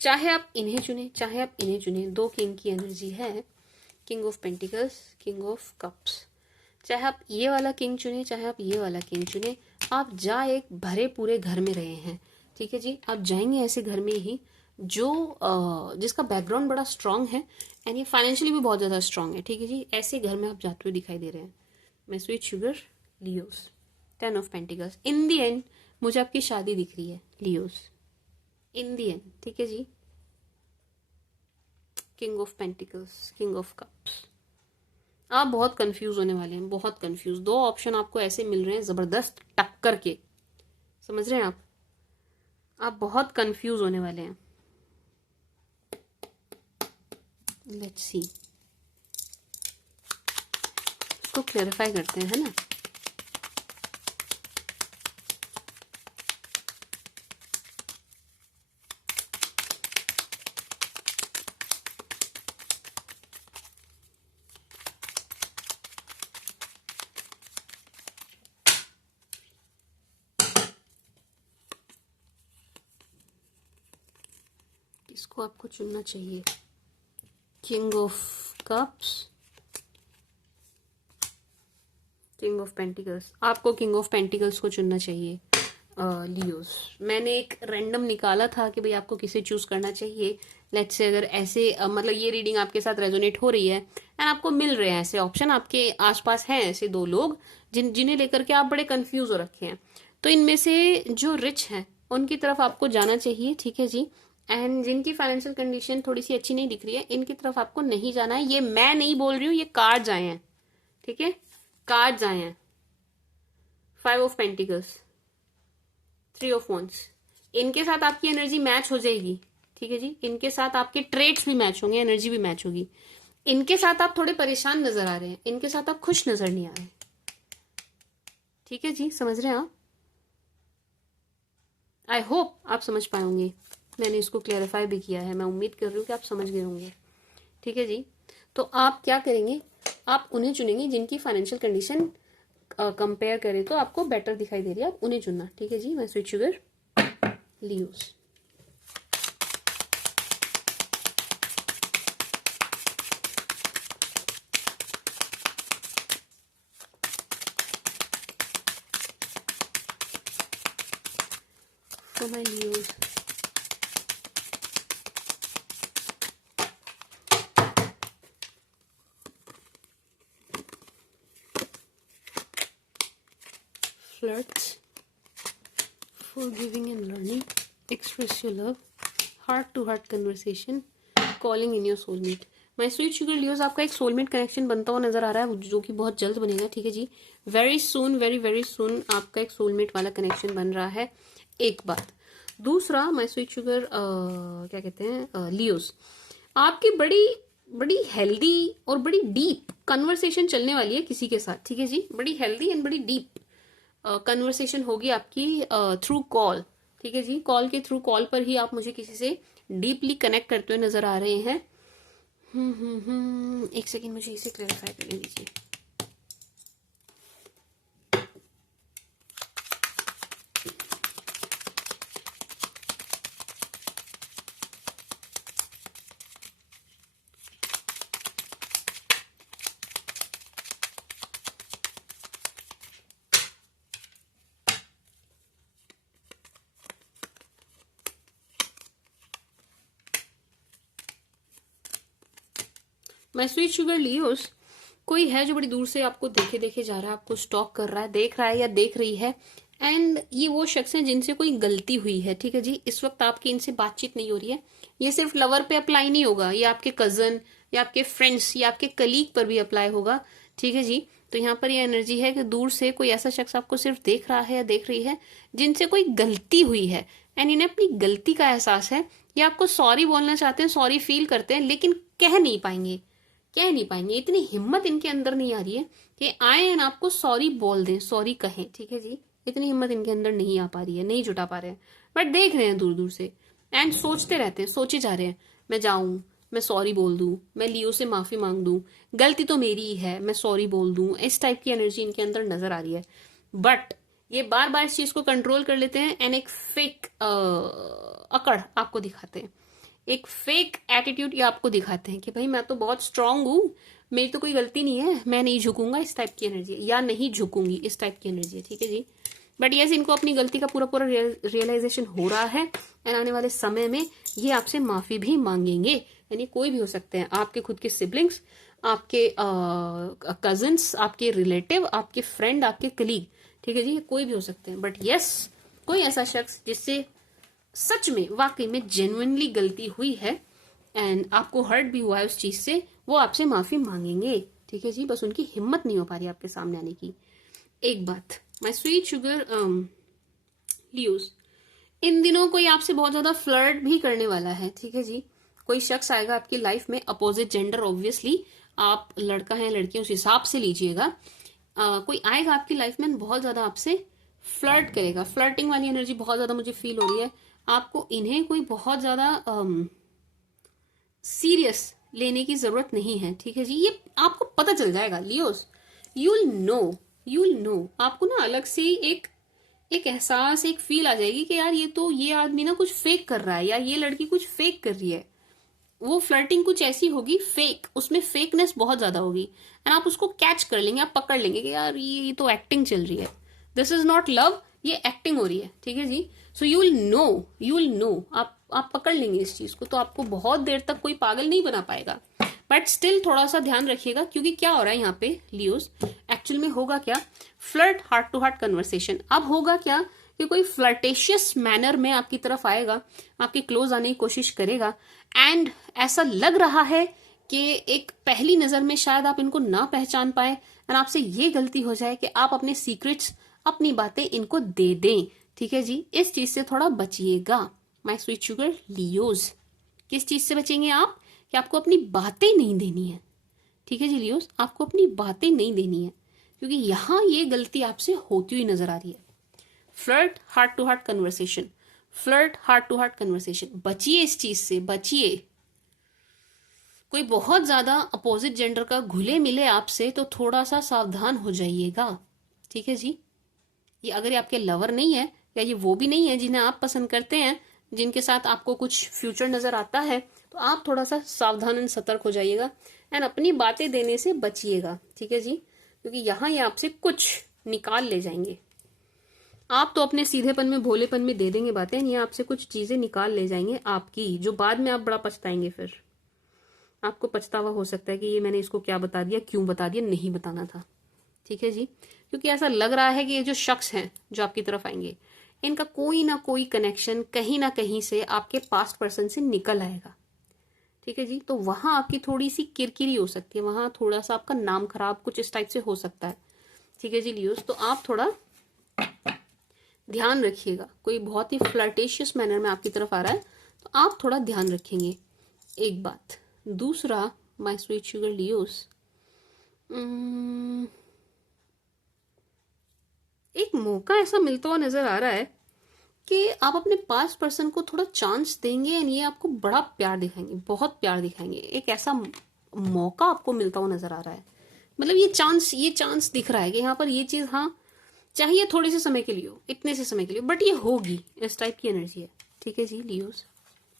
चाहे आप इन्हें चुने चाहे आप इन्हें चुने, दो किंग की एनर्जी है, king of pentacles, king of cups. चाहे आप ये वाला किंग चुने चाहे आप ये वाला किंग चुने, आप जा एक भरे पूरे घर में रहे हैं। ठीक है जी। आप जाएंगे ऐसे घर में ही जो जिसका बैकग्राउंड बड़ा स्ट्रांग है एंड ये फाइनेंशियली भी बहुत ज्यादा स्ट्रांग है। ठीक है जी। ऐसे घर में आप जाते हुए दिखाई दे रहे हैं। मैं sweet sugar Leos, 10 of pentacles. In the and मुझे आपकी शादी दिख रही है लियोस, इन दी एंड। ठीक है जी। King of pentacles, king of cups. आप बहुत कंफ्यूज होने वाले हैं, बहुत कंफ्यूज। दो ऑप्शन आपको ऐसे मिल रहे हैं जबरदस्त टक्कर के, समझ रहे हैं आप बहुत कंफ्यूज होने वाले हैं। लेट्स सी, इसको क्लैरिफाई करते हैं, है ना। इसको आपको चुनना चाहिए, king of cups, king of pentacles. आपको किंग ऑफ पेंटिकल्स को चुनना चाहिए लियोस। मैंने एक रैंडम निकाला था कि भाई आपको किसे चूज करना चाहिए। लेट्स से अगर ऐसे मतलब ये रीडिंग आपके साथ रेजोनेट हो रही है एंड आपको मिल रहे हैं ऐसे ऑप्शन, आपके आसपास हैं ऐसे दो लोग जिन्हें लेकर के आप बड़े कंफ्यूज हो रखे हैं, तो इनमें से जो रिच हैं उनकी तरफ आपको जाना चाहिए। ठीक है जी। एंड जिनकी फाइनेंशियल कंडीशन थोड़ी सी अच्छी नहीं दिख रही है, इनकी तरफ आपको नहीं जाना है। ये मैं नहीं बोल रही हूँ, ये कार्ड्स आए हैं। ठीक है, कार्ड्स आए हैं। 5 ऑफ पेंटिकल्स, 3 ऑफ वॉन्ड्स। इनके साथ आपकी एनर्जी मैच हो जाएगी। ठीक है जी। इनके साथ आपके ट्रेड्स भी मैच होंगे, एनर्जी भी मैच होगी। इनके साथ आप थोड़े परेशान नजर आ रहे हैं, इनके साथ आप खुश नजर नहीं आ रहे। ठीक है जी, समझ रहे हैं आप। आई होप आप समझ पाए होंगे। मैंने इसको क्लैरिफाई भी किया है, मैं उम्मीद कर रही हूँ कि आप समझ गए होंगे। ठीक है जी। तो आप क्या करेंगे, आप उन्हें चुनेंगे जिनकी फाइनेंशियल कंडीशन कंपेयर करें तो आपको बेटर दिखाई दे रही है, आप उन्हें चुनना। ठीक है जी। My sweet sugar Leos. For my Leos, flirts, forgiving and learning, express your love, heart to heart conversation, calling in your soulmate. My sweet sugar Leos, आपका एक सोलमेट कनेक्शन बनता हुआ नजर आ रहा है, जो कि बहुत जल्द बनेगा। ठीक है जी। Very soon, very very soon आपका एक सोलमेट वाला कनेक्शन बन रहा है। एक बात। दूसरा, माय स्वीट शुगर क्या कहते हैं लियोस, आपकी बड़ी बड़ी हेल्दी और बड़ी डीप कन्वर्सेशन चलने वाली है किसी के साथ। ठीक है जी। बड़ी हेल्दी एंड बड़ी डीप कन्वर्सेशन होगी आपकी थ्रू कॉल। ठीक है जी। कॉल के थ्रू, कॉल पर ही आप मुझे किसी से डीपली कनेक्ट करते हुए नजर आ रहे हैं। एक सेकेंड, मुझे इसे क्लैरिफाई करने दीजिए। माय स्वीट शुगर लियोस, कोई है जो बड़ी दूर से आपको देखे देखे जा रहा है, आपको स्टॉक कर रहा है, देख रहा है या देख रही है एंड ये वो शख्स हैं जिनसे कोई गलती हुई है, ठीक है जी। इस वक्त आपकी इनसे बातचीत नहीं हो रही है। ये सिर्फ लवर पे अप्लाई नहीं होगा, ये आपके कजन या आपके फ्रेंड्स या आपके कलीग पर भी अप्लाई होगा, ठीक है जी। तो यहाँ पर ये एनर्जी है कि दूर से कोई ऐसा शख्स आपको सिर्फ देख रहा है या देख रही है जिनसे कोई गलती हुई है, एंड इन्हें अपनी गलती का एहसास है। ये आपको सॉरी बोलना चाहते हैं, सॉरी फील करते हैं, लेकिन कह नहीं पाएंगे, कह नहीं पाएंगे। इतनी हिम्मत इनके अंदर नहीं आ रही है कि आए एंड आपको सॉरी बोल दें, सॉरी कहें, ठीक है जी। इतनी हिम्मत इनके अंदर नहीं आ पा रही है, नहीं जुटा पा रहे हैं, बट देख रहे हैं दूर दूर से एंड सोचते रहते हैं, सोचे जा रहे हैं, मैं जाऊं, मैं सॉरी बोल दूं, मैं लियो से माफी मांग दूं, गलती तो मेरी ही है, मैं सॉरी बोल दूं। इस टाइप की एनर्जी इनके अंदर नजर आ रही है। बट ये बार बार इस चीज को कंट्रोल कर लेते हैं एंड एक फेक अकड़ आपको दिखाते हैं, एक फेक एटीट्यूड ये आपको दिखाते हैं कि भाई मैं तो बहुत स्ट्रांग हूं, मेरी तो कोई गलती नहीं है, मैं नहीं झुकूंगा, इस टाइप की एनर्जी है, या नहीं झुकूंगी, इस टाइप की एनर्जी है, ठीक है जी। बट यस, इनको अपनी गलती का पूरा पूरा रियलाइजेशन हो रहा है एंड आने वाले समय में ये आपसे माफी भी मांगेंगे। यानी कोई भी हो सकते हैं, आपके खुद के सिबलिंग्स, आपके कजिन्स, आपके रिलेटिव, आपके फ्रेंड, आपके कलीग, ठीक है जी, कोई भी हो सकते हैं। बट यस, कोई ऐसा शख्स जिससे सच में वाकई में जेन्युइनली गलती हुई है एंड आपको हर्ट भी हुआ है उस चीज से, वो आपसे माफी मांगेंगे, ठीक है जी। बस उनकी हिम्मत नहीं हो पा रही आपके सामने आने की। एक बात, माय स्वीट शुगर लियोस, इन दिनों कोई आपसे बहुत ज्यादा फ्लर्ट भी करने वाला है, ठीक है जी। कोई शख्स आएगा आपकी लाइफ में, अपोजिट जेंडर, ऑब्वियसली आप लड़का है लड़की उस हिसाब से लीजिएगा। कोई आएगा आपकी लाइफ में बहुत ज्यादा आपसे फ्लर्ट करेगा, फ्लर्टिंग वाली एनर्जी बहुत ज्यादा मुझे फील हो रही है। आपको इन्हें कोई बहुत ज्यादा सीरियस लेने की जरूरत नहीं है, ठीक है जी। ये आपको पता चल जाएगा Leos, you'll no, you'll no. आपको ना अलग से एक एक एहसास, एक फील आ जाएगी कि यार ये आदमी ना कुछ फेक कर रहा है, या ये लड़की कुछ फेक कर रही है। वो फ्लर्टिंग कुछ ऐसी होगी फेक, उसमें फेकनेस बहुत ज्यादा होगी एंड आप उसको कैच कर लेंगे, आप पकड़ लेंगे कि यार ये तो एक्टिंग चल रही है, दिस इज नॉट लव, ये एक्टिंग हो रही है, ठीक है जी। So you will know, you will know, आप पकड़ लेंगे इस चीज को, तो आपको बहुत देर तक कोई पागल नहीं बना पाएगा। बट स्टिल थोड़ा सा ध्यान रखिएगा, क्योंकि क्या हो रहा है यहाँ पे लियोस, एक्चुअल में होगा क्या, flirt heart to heart conversation. अब होगा क्या कि कोई फ्लर्टेशियस मैनर में आपकी तरफ आएगा, आपके क्लोज आने की कोशिश करेगा एंड ऐसा लग रहा है कि एक पहली नजर में शायद आप इनको ना पहचान पाए एंड आपसे ये गलती हो जाए कि आप अपने सीक्रेट्स, अपनी बातें इनको दे दें, ठीक है जी। इस चीज से थोड़ा बचिएगा माय स्वीट शुगर लियोज। किस चीज से बचेंगे आप, कि आपको अपनी बातें नहीं देनी है, ठीक है जी लियोस, आपको अपनी बातें नहीं देनी है, क्योंकि यहां ये गलती आपसे होती हुई नजर आ रही है। Flirt heart to heart conversation, flirt heart to heart conversation, बचिए इस चीज से, बचिए। कोई बहुत ज्यादा अपोजिट जेंडर का घुले मिले आपसे तो थोड़ा सा सावधान हो जाइएगा, ठीक है जी। ये अगर ये आपके लवर नहीं है, या ये वो भी नहीं है जिन्हें आप पसंद करते हैं, जिनके साथ आपको कुछ फ्यूचर नजर आता है, तो आप थोड़ा सा सावधान एंड सतर्क हो जाइएगा एंड अपनी बातें देने से बचिएगा, ठीक है जी। क्योंकि यहाँ ये आपसे कुछ निकाल ले जाएंगे। आप तो अपने सीधेपन में, भोलेपन में दे देंगे बातें, ये आपसे कुछ चीजें निकाल ले जाएंगे आपकी, जो बाद में आप बड़ा पछताएंगे। फिर आपको पछतावा हो सकता है कि ये मैंने इसको क्या बता दिया, क्यों बता दिया, नहीं बताना था, ठीक है जी। क्योंकि ऐसा लग रहा है कि ये जो शख्स हैं जो आपकी तरफ आएंगे, इनका कोई ना कोई कनेक्शन कहीं ना कहीं से आपके पास्ट पर्सन से निकल आएगा, ठीक है जी। तो वहां आपकी थोड़ी सी किरकिरी हो सकती है, वहां थोड़ा सा आपका नाम खराब कुछ इस टाइप से हो सकता है, ठीक है जी लियोस। तो आप थोड़ा ध्यान रखिएगा, कोई बहुत ही फ्लर्टेशियस मैनर में आपकी तरफ आ रहा है तो आप थोड़ा ध्यान रखेंगे, एक बात। दूसरा माय स्वीट शुगर लियोस, एक मौका ऐसा मिलता हुआ नजर आ रहा है कि आप अपने पास पर्सन को थोड़ा चांस देंगे एंड ये आपको बड़ा प्यार दिखाएंगे, बहुत प्यार दिखाएंगे। एक ऐसा मौका आपको मिलता हुआ नजर आ रहा है, मतलब ये चांस दिख रहा है कि यहाँ पर ये चीज, हाँ चाहिए थोड़े से समय के लिए हो, इतने से समय के लिए, बट ये होगी, इस टाइप की एनर्जी है, ठीक है जी लियोस,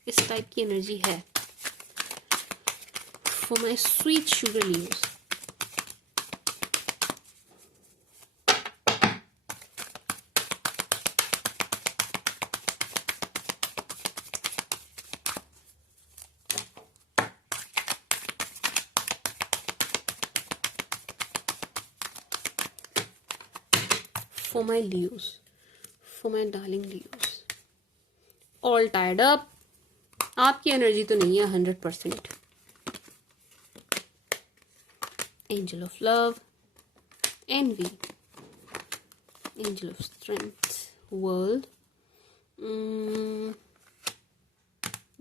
इस टाइप की एनर्जी है for my sweet sugar Leos. For my Leos, for my darling Leos, all tired up. आपकी एनर्जी तो नहीं है 100%। Angel of love, envy, angel of strength, world,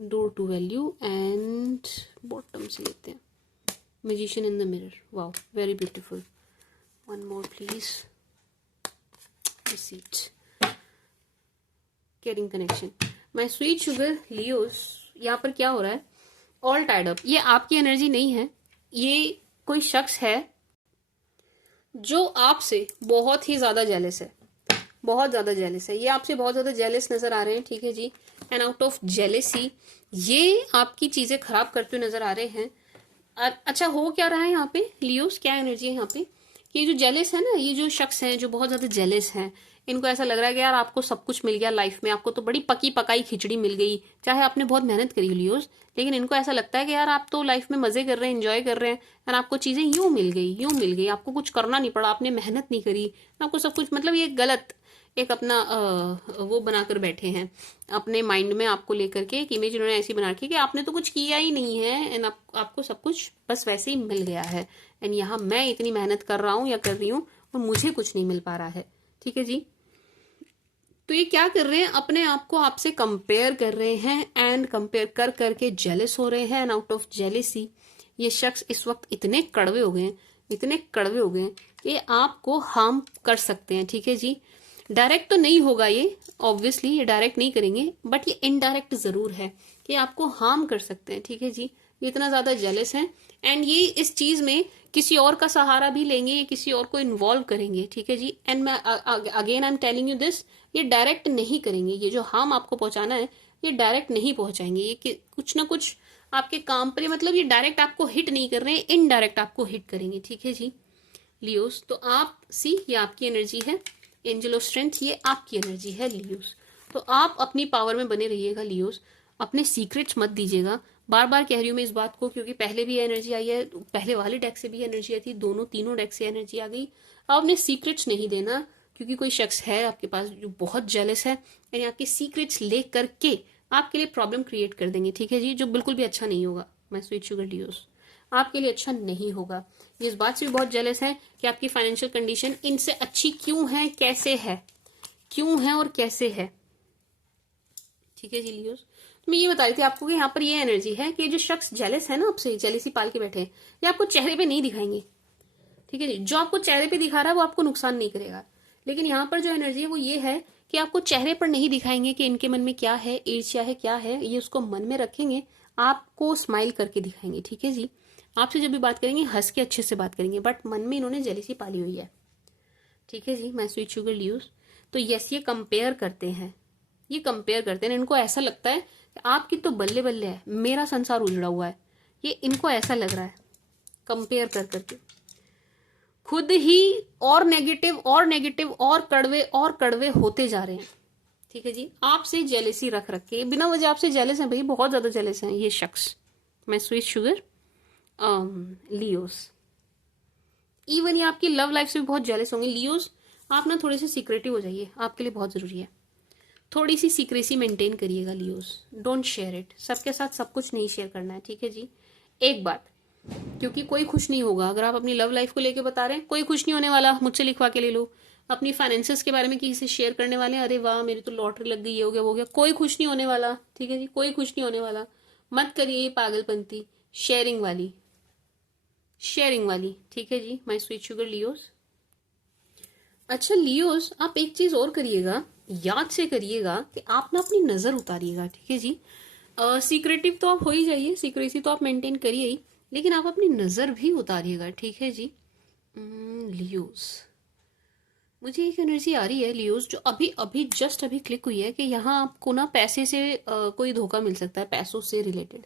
door to value and bottom से लेते हैं magician in the mirror. Wow, very beautiful. One more please. Sweet, caring connection. My sweet sugar Leos, यहाँ पर क्या हो रहा है? All tied up. ये आपकी एनर्जी नहीं है, ये कोई शख्स है जो आपसे बहुत ही ज्यादा जेलस है, बहुत ज्यादा जेलस है। ये आपसे बहुत ज्यादा जेलस नजर आ रहे हैं, ठीक है जी। एंड आउट ऑफ जेलेसी ये आपकी चीजें खराब करते हुए नजर आ रहे हैं। अच्छा, हो क्या रहा है यहाँ पे लियोस? क्या एनर्जी है यहाँ पे? कि ये जो जेलस है ना, ये जो शख्स है जो बहुत ज्यादा जेलस है, इनको ऐसा लग रहा है कि यार आपको सब कुछ मिल गया लाइफ में, आपको तो बड़ी पकी पकाई खिचड़ी मिल गई, चाहे आपने बहुत मेहनत करी लियोस, लेकिन इनको ऐसा लगता है कि यार आप तो लाइफ में मजे कर रहे हैं, एंजॉय कर रहे हैं, और आपको चीजें यूं मिल गई, यूं मिल गई, आपको कुछ करना नहीं पड़ा, आपने मेहनत नहीं करी, आपको सब कुछ, मतलब ये गलत एक अपना वो बनाकर बैठे हैं अपने माइंड में, आपको लेकर के एक इमेज उन्होंने ऐसी बना रखी कि आपने तो कुछ किया ही नहीं है, एंड आपको सब कुछ बस वैसे ही मिल गया है, एंड यहाँ मैं इतनी मेहनत कर रहा हूँ या कर रही हूँ और मुझे कुछ नहीं मिल पा रहा है, ठीक है जी। तो ये क्या कर रहे हैं? अपने आप को आपसे कंपेयर कर रहे हैं, एंड कंपेयर कर करके जेलस हो रहे हैं, एंड आउट ऑफ जेलेसी ये शख्स इस वक्त इतने कड़वे हो गए हैं, इतने कड़वे हो गए हैं कि आपको हार्म कर सकते हैं, ठीक है जी। डायरेक्ट तो नहीं होगा ये, ऑब्वियसली ये डायरेक्ट नहीं करेंगे, बट ये इनडायरेक्ट जरूर है कि आपको हार्म कर सकते हैं, ठीक है जी। ये इतना ज्यादा जेलस है, एंड ये इस चीज में किसी और का सहारा भी लेंगे, ये किसी और को इन्वॉल्व करेंगे, ठीक है जी। एंड मैं again I am telling you this, ये डायरेक्ट नहीं करेंगे, ये जो हार्म आपको पहुंचाना है ये डायरेक्ट नहीं पहुंचाएंगे, ये कुछ ना कुछ आपके काम पर, मतलब ये डायरेक्ट आपको हिट नहीं कर रहे हैं, इनडायरेक्ट आपको हिट करेंगे, ठीक है जी लियोस। तो आप सी, ये आपकी एनर्जी है, एंजल ऑफ स्ट्रेंथ ये आपकी एनर्जी है लियोस। तो आप अपनी पावर में बने रहिएगा लियोस, अपने सीक्रेट्स मत दीजिएगा। बार बार कह रही हूँ मैं इस बात को, क्योंकि पहले भी एनर्जी आई है, पहले वाले डेक से भी एनर्जी आई थी, दोनों तीनों डेक से एनर्जी आ गई। अब अपने सीक्रेट्स नहीं देना, क्योंकि कोई शख्स है आपके पास जो बहुत जेलस है, यानी आपके सीक्रेट्स ले करके आपके लिए प्रॉब्लम क्रिएट कर देंगे, ठीक है जी, जो बिल्कुल भी अच्छा नहीं होगा। मैं स्वीट शुगर लियोस, आपके लिए अच्छा नहीं होगा। ये इस बात से भी बहुत जेलस है कि आपकी फाइनेंशियल कंडीशन इनसे अच्छी क्यों है, कैसे है, क्यों है और कैसे है, ठीक है जी लियोस। तो मैं ये बता रही थी आपको कि यहाँ पर ये एनर्जी है कि जो शख्स जेलस है ना, आपसे जेलसी पाल के बैठे हैं, ये आपको चेहरे पे नहीं दिखाएंगे, ठीक है जी। जो आपको चेहरे पे दिखा रहा है वो आपको नुकसान नहीं करेगा, लेकिन यहाँ पर जो एनर्जी है वो ये है कि आपको चेहरे पर नहीं दिखाएंगे कि इनके मन में क्या है, ईर्ष्या है, क्या है, ये उसको मन में रखेंगे, आपको स्माइल करके दिखाएंगे, ठीक है जी। आपसे जब भी बात करेंगे हंस के अच्छे से बात करेंगे, बट मन में इन्होंने जेलसी पाली हुई है, ठीक है जी। My sweet sugar Leos. तो यस, ये कंपेयर करते हैं, ये कंपेयर करते हैं, इनको ऐसा लगता है कि आपकी तो बल्ले बल्ले है, मेरा संसार उजड़ा हुआ है, ये इनको ऐसा लग रहा है कंपेयर कर करके, खुद ही और नेगेटिव और नेगेटिव और कड़वे होते जा रहे हैं, ठीक है जी। आपसे जेलेसी रख रख के बिना वजह आपसे जेलस है भाई, बहुत ज्यादा जेलस है ये शख्स। मैं स्वीट शुगर लियोस। इवन ये आपकी लव लाइफ से भी बहुत जेलस होंगे लियोस। आप ना थोड़े से सीक्रेटिव हो जाइए, आपके लिए बहुत जरूरी है, थोड़ी सी सीक्रेसी मेंटेन करिएगा लियोस, डोंट शेयर इट, सबके साथ सब कुछ नहीं शेयर करना है, ठीक है जी। एक बात, क्योंकि कोई खुश नहीं होगा अगर आप अपनी लव लाइफ को लेके बता रहे हैं, कोई खुश नहीं होने वाला, मुझसे लिखवा के ले लो। अपनी फाइनेंसेस के बारे में किसी से शेयर करने वाले हैं, अरे वाह मेरी तो लॉटरी लग गई, ये हो गया वो हो गया, कोई खुश नहीं होने वाला, ठीक है जी, कोई खुश नहीं होने वाला। मत करिए ये पागलपंती शेयरिंग वाली, शेयरिंग वाली, ठीक है जी। My sweet sugar Leos. अच्छा लियोस, आप एक चीज और करिएगा, याद से करिएगा कि आप ना अपनी नजर उतारिएगा, ठीक है जी। सीक्रेटिव तो आप हो ही जाइए, सीक्रेसी तो आप मेंटेन करिए ही, लेकिन आप अपनी नजर भी उतारिएगा, ठीक है जी। लियोस, मुझे एक एनर्जी आ रही है लियोस, जो अभी अभी जस्ट अभी क्लिक हुई है कि यहाँ आपको ना पैसे से कोई धोखा मिल सकता है, पैसों से रिलेटेड,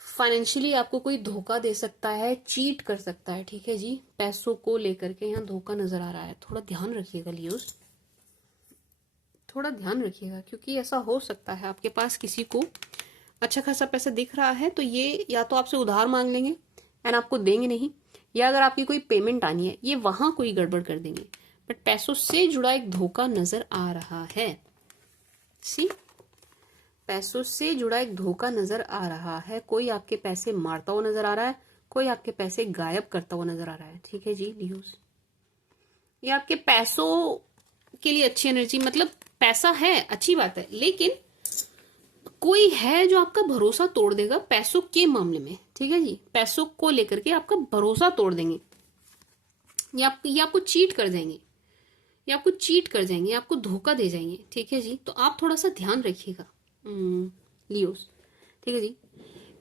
फाइनेंशियली आपको कोई धोखा दे सकता है, चीट कर सकता है, ठीक है जी। पैसों को लेकर के यहाँ धोखा नजर आ रहा है, थोड़ा ध्यान रखिएगा लियोस, थोड़ा ध्यान रखिएगा, क्योंकि ऐसा हो सकता है आपके पास किसी को अच्छा खासा पैसा दिख रहा है, तो ये या तो आपसे उधार मांग लेंगे एंड आपको देंगे नहीं, या अगर आपकी कोई पेमेंट आनी है ये वहां कोई गड़बड़ कर देंगे। बट पैसों से जुड़ा एक धोखा नजर आ रहा है। सी, पैसों से जुड़ा एक धोखा नजर आ रहा है। कोई आपके पैसे मारता हुआ नजर आ रहा है, कोई आपके पैसे गायब करता हुआ नजर आ रहा है। ठीक है जी लियोस, ये आपके पैसों के लिए अच्छी एनर्जी, मतलब पैसा है अच्छी बात है, लेकिन कोई है जो आपका भरोसा तोड़ देगा पैसों के मामले में। ठीक है जी, पैसों को लेकर के आपका भरोसा तोड़ देंगे, ये आपको चीट कर जाएंगे, ये आपको चीट कर जाएंगे, आपको धोखा दे जाएंगे। ठीक है जी, तो आप थोड़ा सा ध्यान रखिएगा लियोस। ठीक है जी,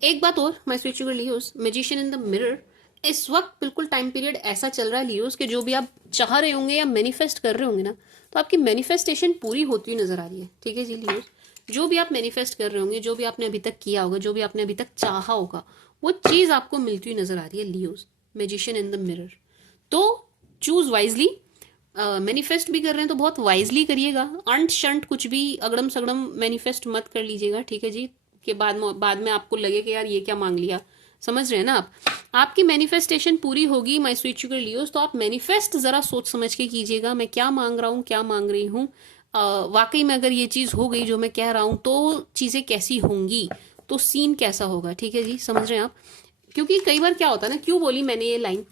एक बात और मैं स्विच कर Leos, magician in the mirror, इस वक्त बिल्कुल टाइम पीरियड ऐसा चल रहा है लियोस कि जो भी आप चाह रहे होंगे या मैनिफेस्ट कर रहे होंगे ना, तो आपकी मैनिफेस्टेशन पूरी होती हुई नजर आ रही है। ठीक है जी लियोस, जो भी आप मैनिफेस्ट कर रहे होंगे, जो भी आपने अभी तक किया होगा, जो भी आपने अभी तक चाहा होगा, वो चीज आपको मिलती हुई नजर आ रही है Leos, magician in the mirror. तो चूज वाइजली, मैनिफेस्ट भी कर रहे हैं तो बहुत वाइजली करिएगा, अंट शंट कुछ भी अगड़म सगड़म मैनिफेस्ट मत कर लीजिएगा। ठीक है जी, के बाद में आपको लगे कि यार ये क्या मांग लिया, समझ रहे हैं ना आप। आपकी मैनिफेस्टेशन पूरी होगी माय स्वीट शुगर लियोस, तो आप मैनिफेस्ट जरा सोच समझ के कीजिएगा, मैं क्या मांग रहा हूँ, क्या मांग रही हूँ, वाकई में अगर ये चीज हो गई जो मैं कह रहा हूँ तो चीजें कैसी होंगी, तो सीन कैसा होगा। ठीक है जी, समझ रहे हैं आप। क्योंकि कई बार क्या होता है ना, क्यों बोली मैंने ये लाइन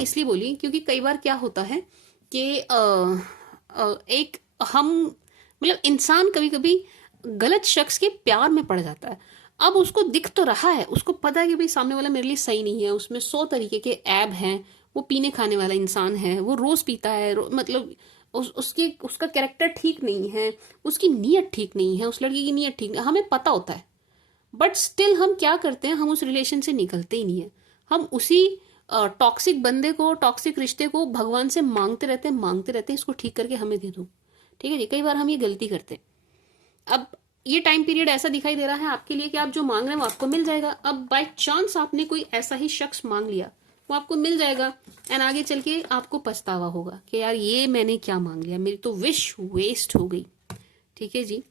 इसलिए बोली क्योंकि कई बार क्या होता है कि एक हम, मतलब इंसान कभी कभी गलत शख्स के प्यार में पड़ जाता है। अब उसको दिख तो रहा है, उसको पता है कि भाई सामने वाला मेरे लिए सही नहीं है, उसमें 100 तरीके के ऐब हैं, वो पीने खाने वाला इंसान है, वो रोज पीता है, मतलब उसका कैरेक्टर ठीक नहीं है, उसकी नीयत ठीक नहीं है, उस लड़की की नीयत ठीक नहीं, हमें पता होता है। बट स्टिल हम क्या करते हैं, हम उस रिलेशन से निकलते ही नहीं है। हम उसी टॉक्सिक बंदे को, टॉक्सिक रिश्ते को भगवान से मांगते रहते हैं, इसको ठीक करके हमें दे दो। ठीक है जी, कई बार हम ये गलती करते हैं। अब ये टाइम पीरियड ऐसा दिखाई दे रहा है आपके लिए कि आप जो मांग रहे हैं वो आपको मिल जाएगा। अब बाय चांस आपने कोई ऐसा ही शख्स मांग लिया, वो आपको मिल जाएगा, एंड आगे चल के आपको पछतावा होगा कि यार ये मैंने क्या मांग लिया, मेरी तो विश वेस्ट हो गई। ठीक है जी,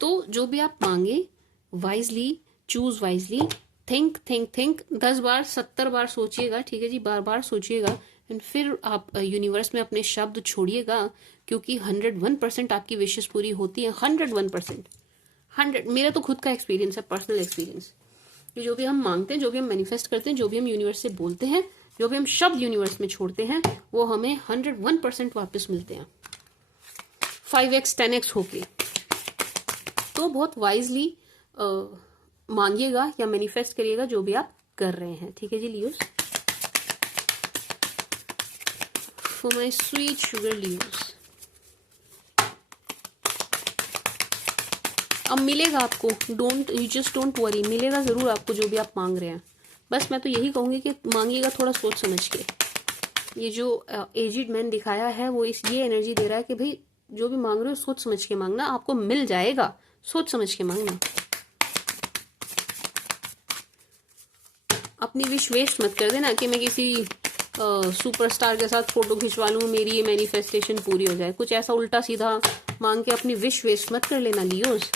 तो जो भी आप मांगे wisely, choose wisely, think think think, 10 बार 70 बार सोचिएगा। ठीक है जी, बार बार सोचिएगा, एंड फिर आप यूनिवर्स में अपने शब्द छोड़िएगा, क्योंकि 101% आपकी विशेष पूरी होती है। 101%, 100, मेरा तो खुद का एक्सपीरियंस है, पर्सनल एक्सपीरियंस, कि जो भी हम मांगते हैं, जो भी हम मैनिफेस्ट करते हैं, जो भी हम यूनिवर्स से बोलते हैं, जो भी हम शब्द यूनिवर्स में छोड़ते हैं, वो हमें 101% वापस मिलते हैं, 5x 10x होके। तो बहुत वाइजली मांगिएगा या मैनिफेस्ट करिएगा जो भी आप कर रहे हैं। ठीक है जी Leos, for my sweet sugar Leos, अब मिलेगा आपको, यू जस्ट डोंट वरी, मिलेगा जरूर आपको जो भी आप मांग रहे हैं। बस मैं तो यही कहूंगी कि मांगिएगा थोड़ा सोच समझ के। ये जो एजिड मैन दिखाया है वो ये एनर्जी दे रहा है कि भाई जो भी मांग रहे हो सोच समझ के मांगना, आपको मिल जाएगा, सोच समझ के मांगना। अपनी विश वेस्ट मत कर देना कि मैं किसी सुपरस्टार के साथ फोटो खिंचवा लूं, मेरी ये मैनिफेस्टेशन पूरी हो जाए, कुछ ऐसा उल्टा सीधा मांग के अपनी विश वेस्ट मत कर लेना Leos,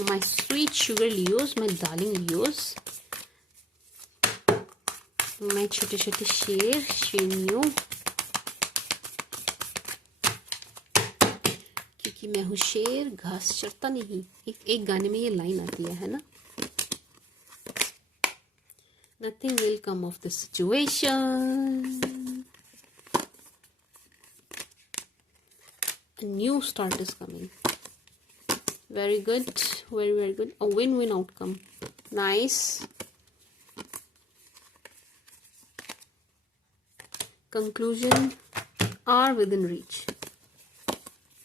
my sweet sugar Leos, my darling Leos, my छोटे छोटे शेर शेरनियों, क्योंकि मैं हूँ शेर, घास चरता नहीं। एक गाने में ये लाइन आती है ना, nothing will come of this situation, a new start is coming, very good, very very good, a win-win outcome, nice, conclusion are within reach.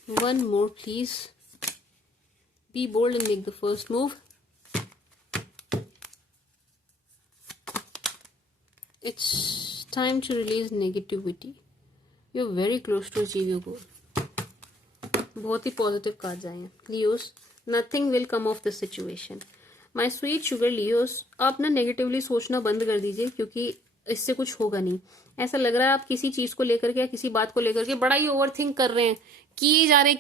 One more please, be bold and make the first move. It's time to release negativity. You're very close to achieve your goal. बहुत ही positive cards आए हैं Leos, nothing will come of this situation. My sweet sugar Leos, आप ना negatively सोचना बंद कर दीजिए, क्योंकि इससे कुछ होगा नहीं। ऐसा लग रहा है आप किसी चीज को लेकर के या किसी बात को लेकर के बड़ा ही ओवर थिंक कर रहे हैं, किए जा रहे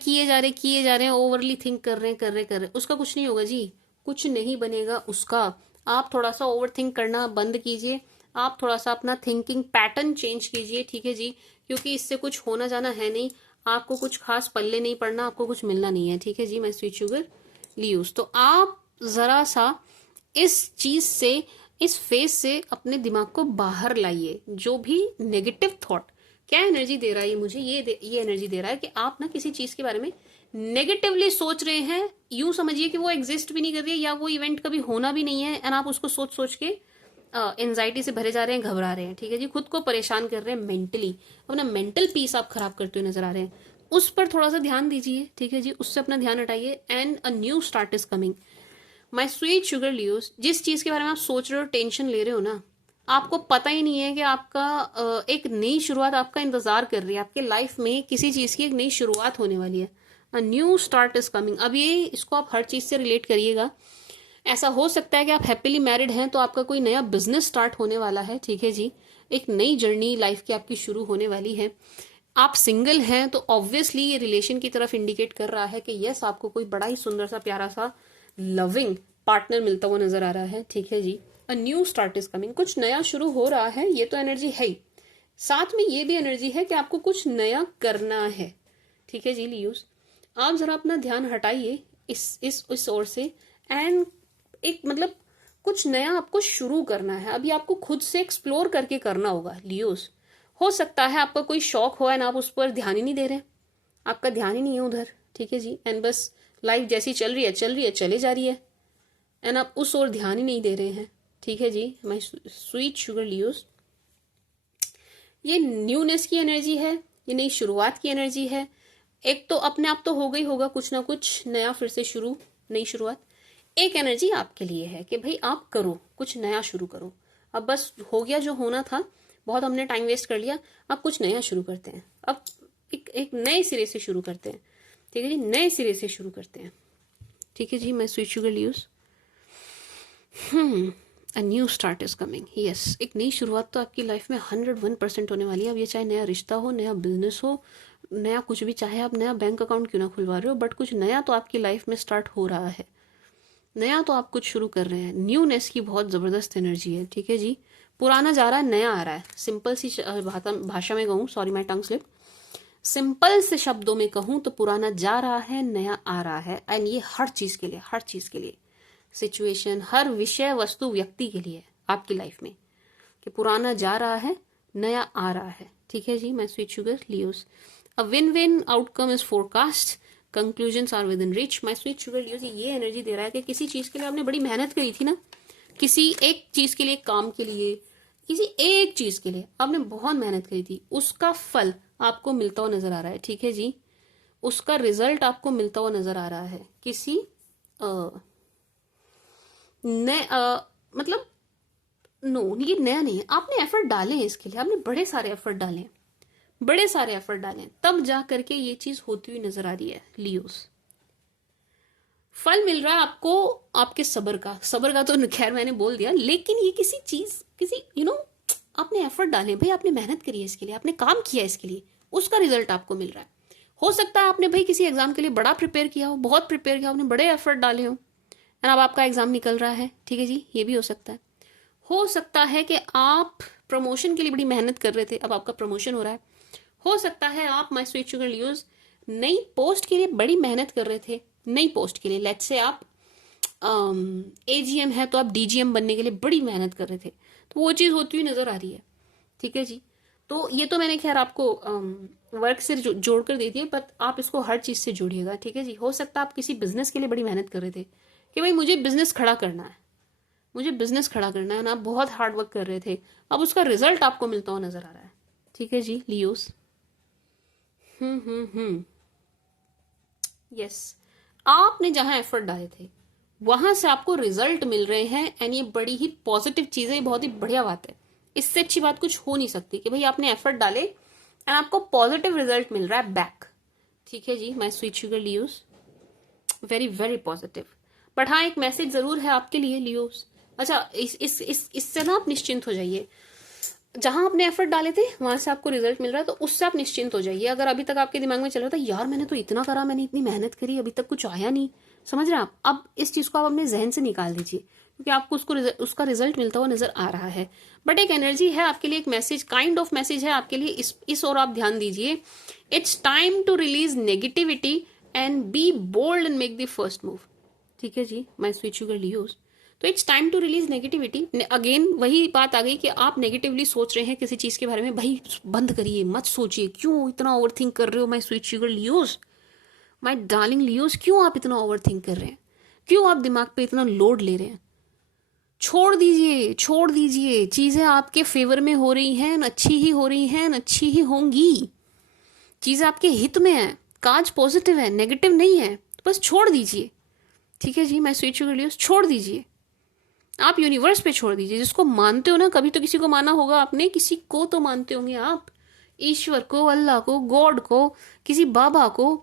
हैं, ओवरली थिंक कर रहे हैं, उसका कुछ नहीं होगा जी, कुछ नहीं बनेगा उसका। आप थोड़ा सा ओवर थिंक करना बंद कीजिए, आप थोड़ा सा अपना थिंकिंग पैटर्न चेंज कीजिए। ठीक है जी, क्योंकि इससे कुछ होना जाना है नहीं, आपको कुछ खास पल्ले नहीं पड़ना, आपको कुछ मिलना नहीं है। ठीक है जी, मैं स्वीट शुगर लियोस। तो आप जरा सा इस चीज से, इस फेज से अपने दिमाग को बाहर लाइए। जो भी नेगेटिव थॉट, क्या एनर्जी दे रहा है ये मुझे, ये एनर्जी दे रहा है कि आप ना किसी चीज के बारे में नेगेटिवली सोच रहे हैं। यूं समझिए कि वो एग्जिस्ट भी नहीं कर रही है, या वो इवेंट कभी होना भी नहीं है, एंड आप उसको सोच सोच के एंजाइटी से भरे जा रहे हैं, घबरा रहे हैं। ठीक है जी, खुद को परेशान कर रहे हैं मेंटली, अपना मेंटल पीस आप खराब करते हुए नजर आ रहे हैं। उस पर थोड़ा सा ध्यान दीजिए। ठीक है जी, उससे अपना ध्यान हटाइए, and a new start is coming. My sweet sugar Leos, जिस चीज के बारे में आप सोच रहे हो, टेंशन ले रहे हो ना, आपको पता ही नहीं है कि आपका एक नई शुरुआत आपका इंतजार कर रही है। आपके लाइफ में किसी चीज की एक नई शुरुआत होने वाली है। अ न्यू स्टार्ट इज कमिंग। अब ये, इसको आप हर चीज से रिलेट करिएगा। ऐसा हो सकता है कि आप हैप्पीली मैरिड हैं तो आपका कोई नया बिजनेस स्टार्ट होने वाला है। ठीक है जी, एक नई जर्नी लाइफ की आपकी शुरू होने वाली है। आप सिंगल हैं तो ऑब्वियसली ये रिलेशन की तरफ इंडिकेट कर रहा है कि यस, आपको कोई बड़ा ही सुंदर सा, प्यारा सा, लविंग पार्टनर मिलता हुआ नजर आ रहा है। ठीक है जी, a new start is coming. कुछ नया शुरू हो रहा है, ये तो एनर्जी है ही, साथ में ये भी एनर्जी है कि आपको कुछ नया करना है। ठीक है जी लियोस, आप जरा अपना ध्यान हटाइए इस ओर से, एंड एक मतलब कुछ नया आपको शुरू करना है। अभी आपको खुद से एक्सप्लोर करके करना होगा लियोस। हो सकता है आपका कोई शौक हो एंड आप उस पर ध्यान ही नहीं दे रहे, आपका ध्यान ही नहीं है उधर। ठीक है जी, एंड बस लाइफ जैसी चल रही है चले जा रही है, एंड आप उस ओर ध्यान ही नहीं दे रहे हैं। ठीक है जी, माय स्वीट शुगर लियोस, ये न्यूनेस की एनर्जी है, ये नई शुरुआत की एनर्जी है। एक तो अपने आप तो हो गई होगा कुछ ना कुछ नया, फिर से शुरू, नई शुरुआत। एक एनर्जी आपके लिए है कि भाई आप करो, कुछ नया शुरू करो। अब बस हो गया जो होना था, बहुत हमने टाइम वेस्ट कर लिया, अब कुछ नया शुरू करते हैं। अब एक नए सिरे से शुरू करते हैं। ठीक है जी, नए सिरे से शुरू करते हैं। ठीक है जी, my sweet sugar Leos. A new start is coming. Yes, एक नई शुरुआत तो आपकी लाइफ में 101% होने वाली है। अब ये चाहे नया रिश्ता हो, नया बिजनेस हो, नया कुछ भी, चाहे आप नया बैंक अकाउंट क्यों ना खुलवा रहे हो, बट कुछ नया तो आपकी लाइफ में स्टार्ट हो रहा है। नया तो आप कुछ शुरू कर रहे हैं। न्यूनेस की बहुत जबरदस्त एनर्जी है। ठीक है जी, पुराना जा रहा है, नया आ रहा है। सिंपल सी भाषा में कहूँ, sorry my tongue slip, simple से शब्दों में कहूँ तो पुराना जा रहा है, नया आ रहा है। एंड ये हर चीज के लिए, हर चीज के लिए, सिचुएशन, हर विषय वस्तु व्यक्ति के लिए आपकी लाइफ में, कि पुराना जा रहा है, नया आ रहा है। ठीक है जी, my sweet sugar Leos. A win win outcome is forecast, conclusions are within reach. My sweet sugar Leos, ये एनर्जी दे रहा है कि किसी चीज के लिए आपने बड़ी मेहनत करी थी ना, किसी एक चीज के लिए, काम के लिए, किसी एक चीज के लिए आपने बहुत मेहनत करी थी, उसका फल आपको मिलता हुआ नजर आ रहा है। ठीक है जी, उसका रिजल्ट आपको मिलता हुआ नजर आ रहा है। किसी नए मतलब नो, ये नया नहीं है, आपने एफर्ट डाले हैं इसके लिए, आपने बड़े सारे एफर्ट डाले हैं, बड़े सारे एफर्ट डाले हैं, तब जा करके ये चीज होती हुई नजर आ रही है लियोस। फल मिल रहा है आपको आपके सब्र का। सब्र का तो खैर मैंने बोल दिया, लेकिन ये किसी चीज, किसी आपने एफर्ट डाले भाई, आपने मेहनत करी है इसके लिए, आपने काम किया इसके लिए, उसका रिजल्ट आपको मिल रहा है। हो सकता है आपने भाई किसी एग्जाम के लिए बड़ा प्रिपेयर किया हो, बहुत प्रिपेयर किया, आपने बड़े एफर्ट डाले हो, एंड अब आपका एग्जाम निकल रहा है। ठीक है जी, ये भी हो सकता है। हो सकता है कि आप प्रमोशन के लिए बड़ी मेहनत कर रहे थे, अब आपका प्रमोशन हो रहा है। हो सकता है आप, माई स्वीट शुगर लियोस, नई पोस्ट के लिए बड़ी मेहनत कर रहे थे, नई पोस्ट के लिए, लेट्स से आप एजीएम है तो आप डीजीएम बनने के लिए बड़ी मेहनत कर रहे थे, तो वो चीज होती हुई नजर आ रही है। ठीक है जी, तो ये तो मैंने खैर आपको वर्क से जोड़ कर दे दिया, पर आप इसको हर चीज से जोड़िएगा। ठीक है जी, हो सकता है आप किसी बिजनेस के लिए बड़ी मेहनत कर रहे थे कि भाई मुझे बिजनेस खड़ा करना है, मुझे बिजनेस खड़ा करना है ना, आप बहुत हार्ड वर्क कर रहे थे, अब उसका रिजल्ट आपको मिलता हुआ नजर आ रहा है। ठीक है जी लियोस। यस, आपने जहां एफर्ट डाले थे वहां से आपको रिजल्ट मिल रहे हैं, एंड ये बड़ी ही पॉजिटिव चीज है, बहुत ही बढ़िया बात है। इससे अच्छी बात कुछ हो नहीं सकती कि भाई आपने एफर्ट डाले एंड आपको पॉजिटिव रिजल्ट मिल रहा है बैक। ठीक है जी, my sweet sugar Leos, very very positive. But हाँ, एक मैसेज जरूर है आपके लिए लियोस। अच्छा, इससे ना आप निश्चिंत हो जाइए, जहां आपने एफर्ट डाले थे वहां से आपको रिजल्ट मिल रहा है, तो उससे आप निश्चिंत हो जाइए। अगर अभी तक आपके दिमाग में चल रहा था यार मैंने तो इतना करा, मैंने इतनी मेहनत करी, अभी तक कुछ आया नहीं, समझ रहे हैं आप? अब इस चीज को आप अपने जहन से निकाल दीजिए, क्योंकि आपको उसका रिजल्ट मिलता हुआ नजर आ रहा है। बट एक एनर्जी है आपके लिए, एक मैसेज, काइंड ऑफ मैसेज है आपके लिए, इस और आप ध्यान दीजिए। It's time to release negativity and be bold and make the first move. ठीक है जी, माय स्वीट शुगर लियोस। तो it's time to release negativity. Again वही बात आ गई कि आप नेगेटिवली सोच रहे हैं किसी चीज के बारे में, भाई बंद करिए, मत सोचिए, क्यों इतना ओवर थिंक कर रहे हो my sweet sugar Leos, my darling Leos, क्यों आप इतना ओवर थिंक कर रहे हैं, क्यों आप दिमाग पे इतना लोड ले रहे हैं? छोड़ दीजिए, छोड़ दीजिए। चीजें आपके फेवर में हो रही हैं, अच्छी ही हो रही हैं, अच्छी ही होंगी। चीजें आपके हित में है, काज पॉजिटिव है, नेगेटिव नहीं है, तो बस छोड़ दीजिए। ठीक है जी, मैं स्वीट शुगर लियोस, छोड़ दीजिए। आप यूनिवर्स पे छोड़ दीजिए, जिसको मानते हो ना, कभी तो किसी को माना होगा आपने, किसी को तो मानते होंगे आप, ईश्वर को, अल्लाह को, गॉड को, किसी बाबा को,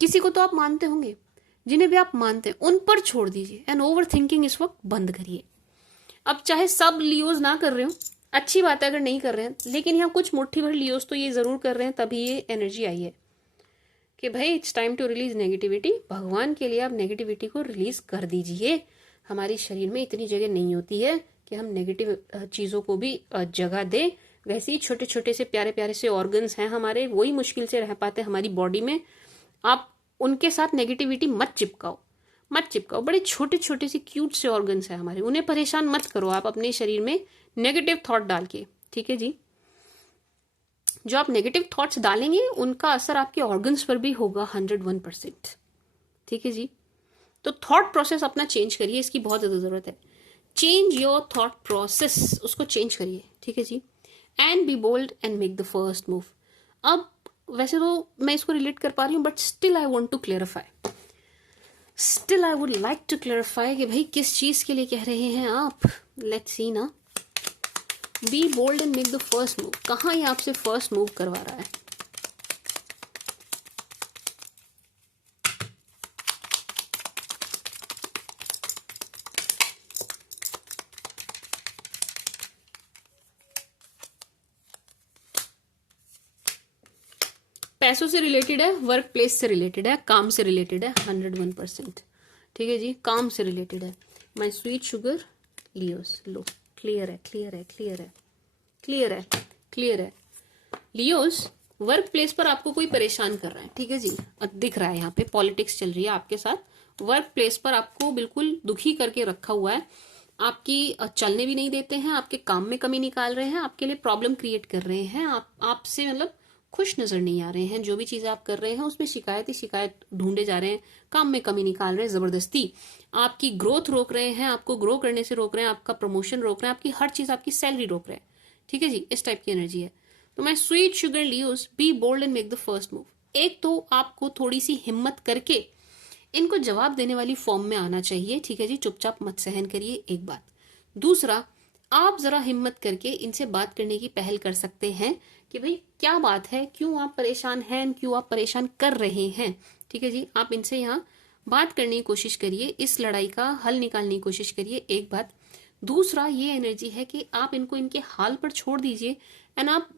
किसी को तो आप मानते होंगे। जिन्हें भी आप मानते हैं उन पर छोड़ दीजिए एंड ओवर थिंकिंग इस वक्त बंद करिए। अब चाहे सब लियोज ना कर रहे हो, अच्छी बात है अगर नहीं कर रहे हैं, लेकिन यहाँ कुछ मुट्ठी भर लियोज तो ये जरूर कर रहे हैं, तभी ये एनर्जी आई है कि भाई it's time to release negativity. भगवान के लिए आप नेगेटिविटी को रिलीज कर दीजिए। हमारे शरीर में इतनी जगह नहीं होती है कि हम नेगेटिव चीजों को भी जगह दें। वैसे ही छोटे छोटे से प्यारे प्यारे से ऑर्गन्स हैं हमारे, वही मुश्किल से रह पाते हैं हमारी बॉडी में। आप उनके साथ नेगेटिविटी मत चिपकाओ, मत चिपकाओ। बड़े छोटे छोटे से क्यूट से ऑर्गन्स हैं हमारे, उन्हें परेशान मत करो आप अपने शरीर में नेगेटिव थॉट डाल के। ठीक है जी, जो आप नेगेटिव थॉट्स डालेंगे उनका असर आपके ऑर्गन्स पर भी होगा 101%। ठीक है जी, तो थॉट प्रोसेस अपना चेंज करिए, इसकी बहुत ज्यादा जरूरत है। चेंज योर थॉट प्रोसेस, उसको चेंज करिए। ठीक है जी, and be bold and make the first move. अब वैसे तो मैं इसको रिलेट कर पा रही हूँ, but still I want to clarify, still I would like to clarify कि भाई किस चीज के लिए कह रहे हैं आप। लेट्स सी ना, be bold and make the first move, कहाँ ये आपसे फर्स्ट मूव करवा रहा है? पैसों से रिलेटेड है, वर्क प्लेस से रिलेटेड है, काम से रिलेटेड है 101%। ठीक है जी, काम से रिलेटेड है। My sweet sugar Leos, low clear है, क्लियर है, क्लियर है, क्लियर है, क्लियर है। लियोस, वर्क प्लेस पर आपको कोई परेशान कर रहा है। ठीक है जी, दिख रहा है यहाँ पे पॉलिटिक्स चल रही है आपके साथ। वर्क प्लेस पर आपको बिल्कुल दुखी करके रखा हुआ है, आपकी चलने भी नहीं देते हैं, आपके काम में कमी निकाल रहे हैं, आपके लिए प्रॉब्लम क्रिएट कर रहे हैं, आपसे मतलब खुश नजर नहीं आ रहे हैं। जो भी चीजें आप कर रहे हैं उसमें शिकायत ही शिकायत ढूंढे जा रहे हैं, काम में कमी निकाल रहे हैं जबरदस्ती, आपकी ग्रोथ रोक रहे हैं, आपको ग्रो करने से रोक रहे हैं, आपका प्रमोशन रोक रहे हैं, आपकी हर चीज, आपकी सैलरी रोक रहे हैं। ठीक है जी, इस टाइप की एनर्जी है। तो my sweet sugar Leos, be bold and make the first move. एक तो आपको थोड़ी सी हिम्मत करके इनको जवाब देने वाली फॉर्म में आना चाहिए। ठीक है जी, चुपचाप मत सहन करिए, एक बात। दूसरा, आप जरा हिम्मत करके इनसे बात करने की पहल कर सकते हैं कि भाई क्या बात है, क्यों आप परेशान हैं, क्यों आप परेशान कर रहे हैं। ठीक है जी, आप इनसे यहाँ बात करने की कोशिश करिए, इस लड़ाई का हल निकालने की कोशिश करिए, एक बात। दूसरा, ये एनर्जी है कि आप इनको इनके हाल पर छोड़ दीजिए एंड आप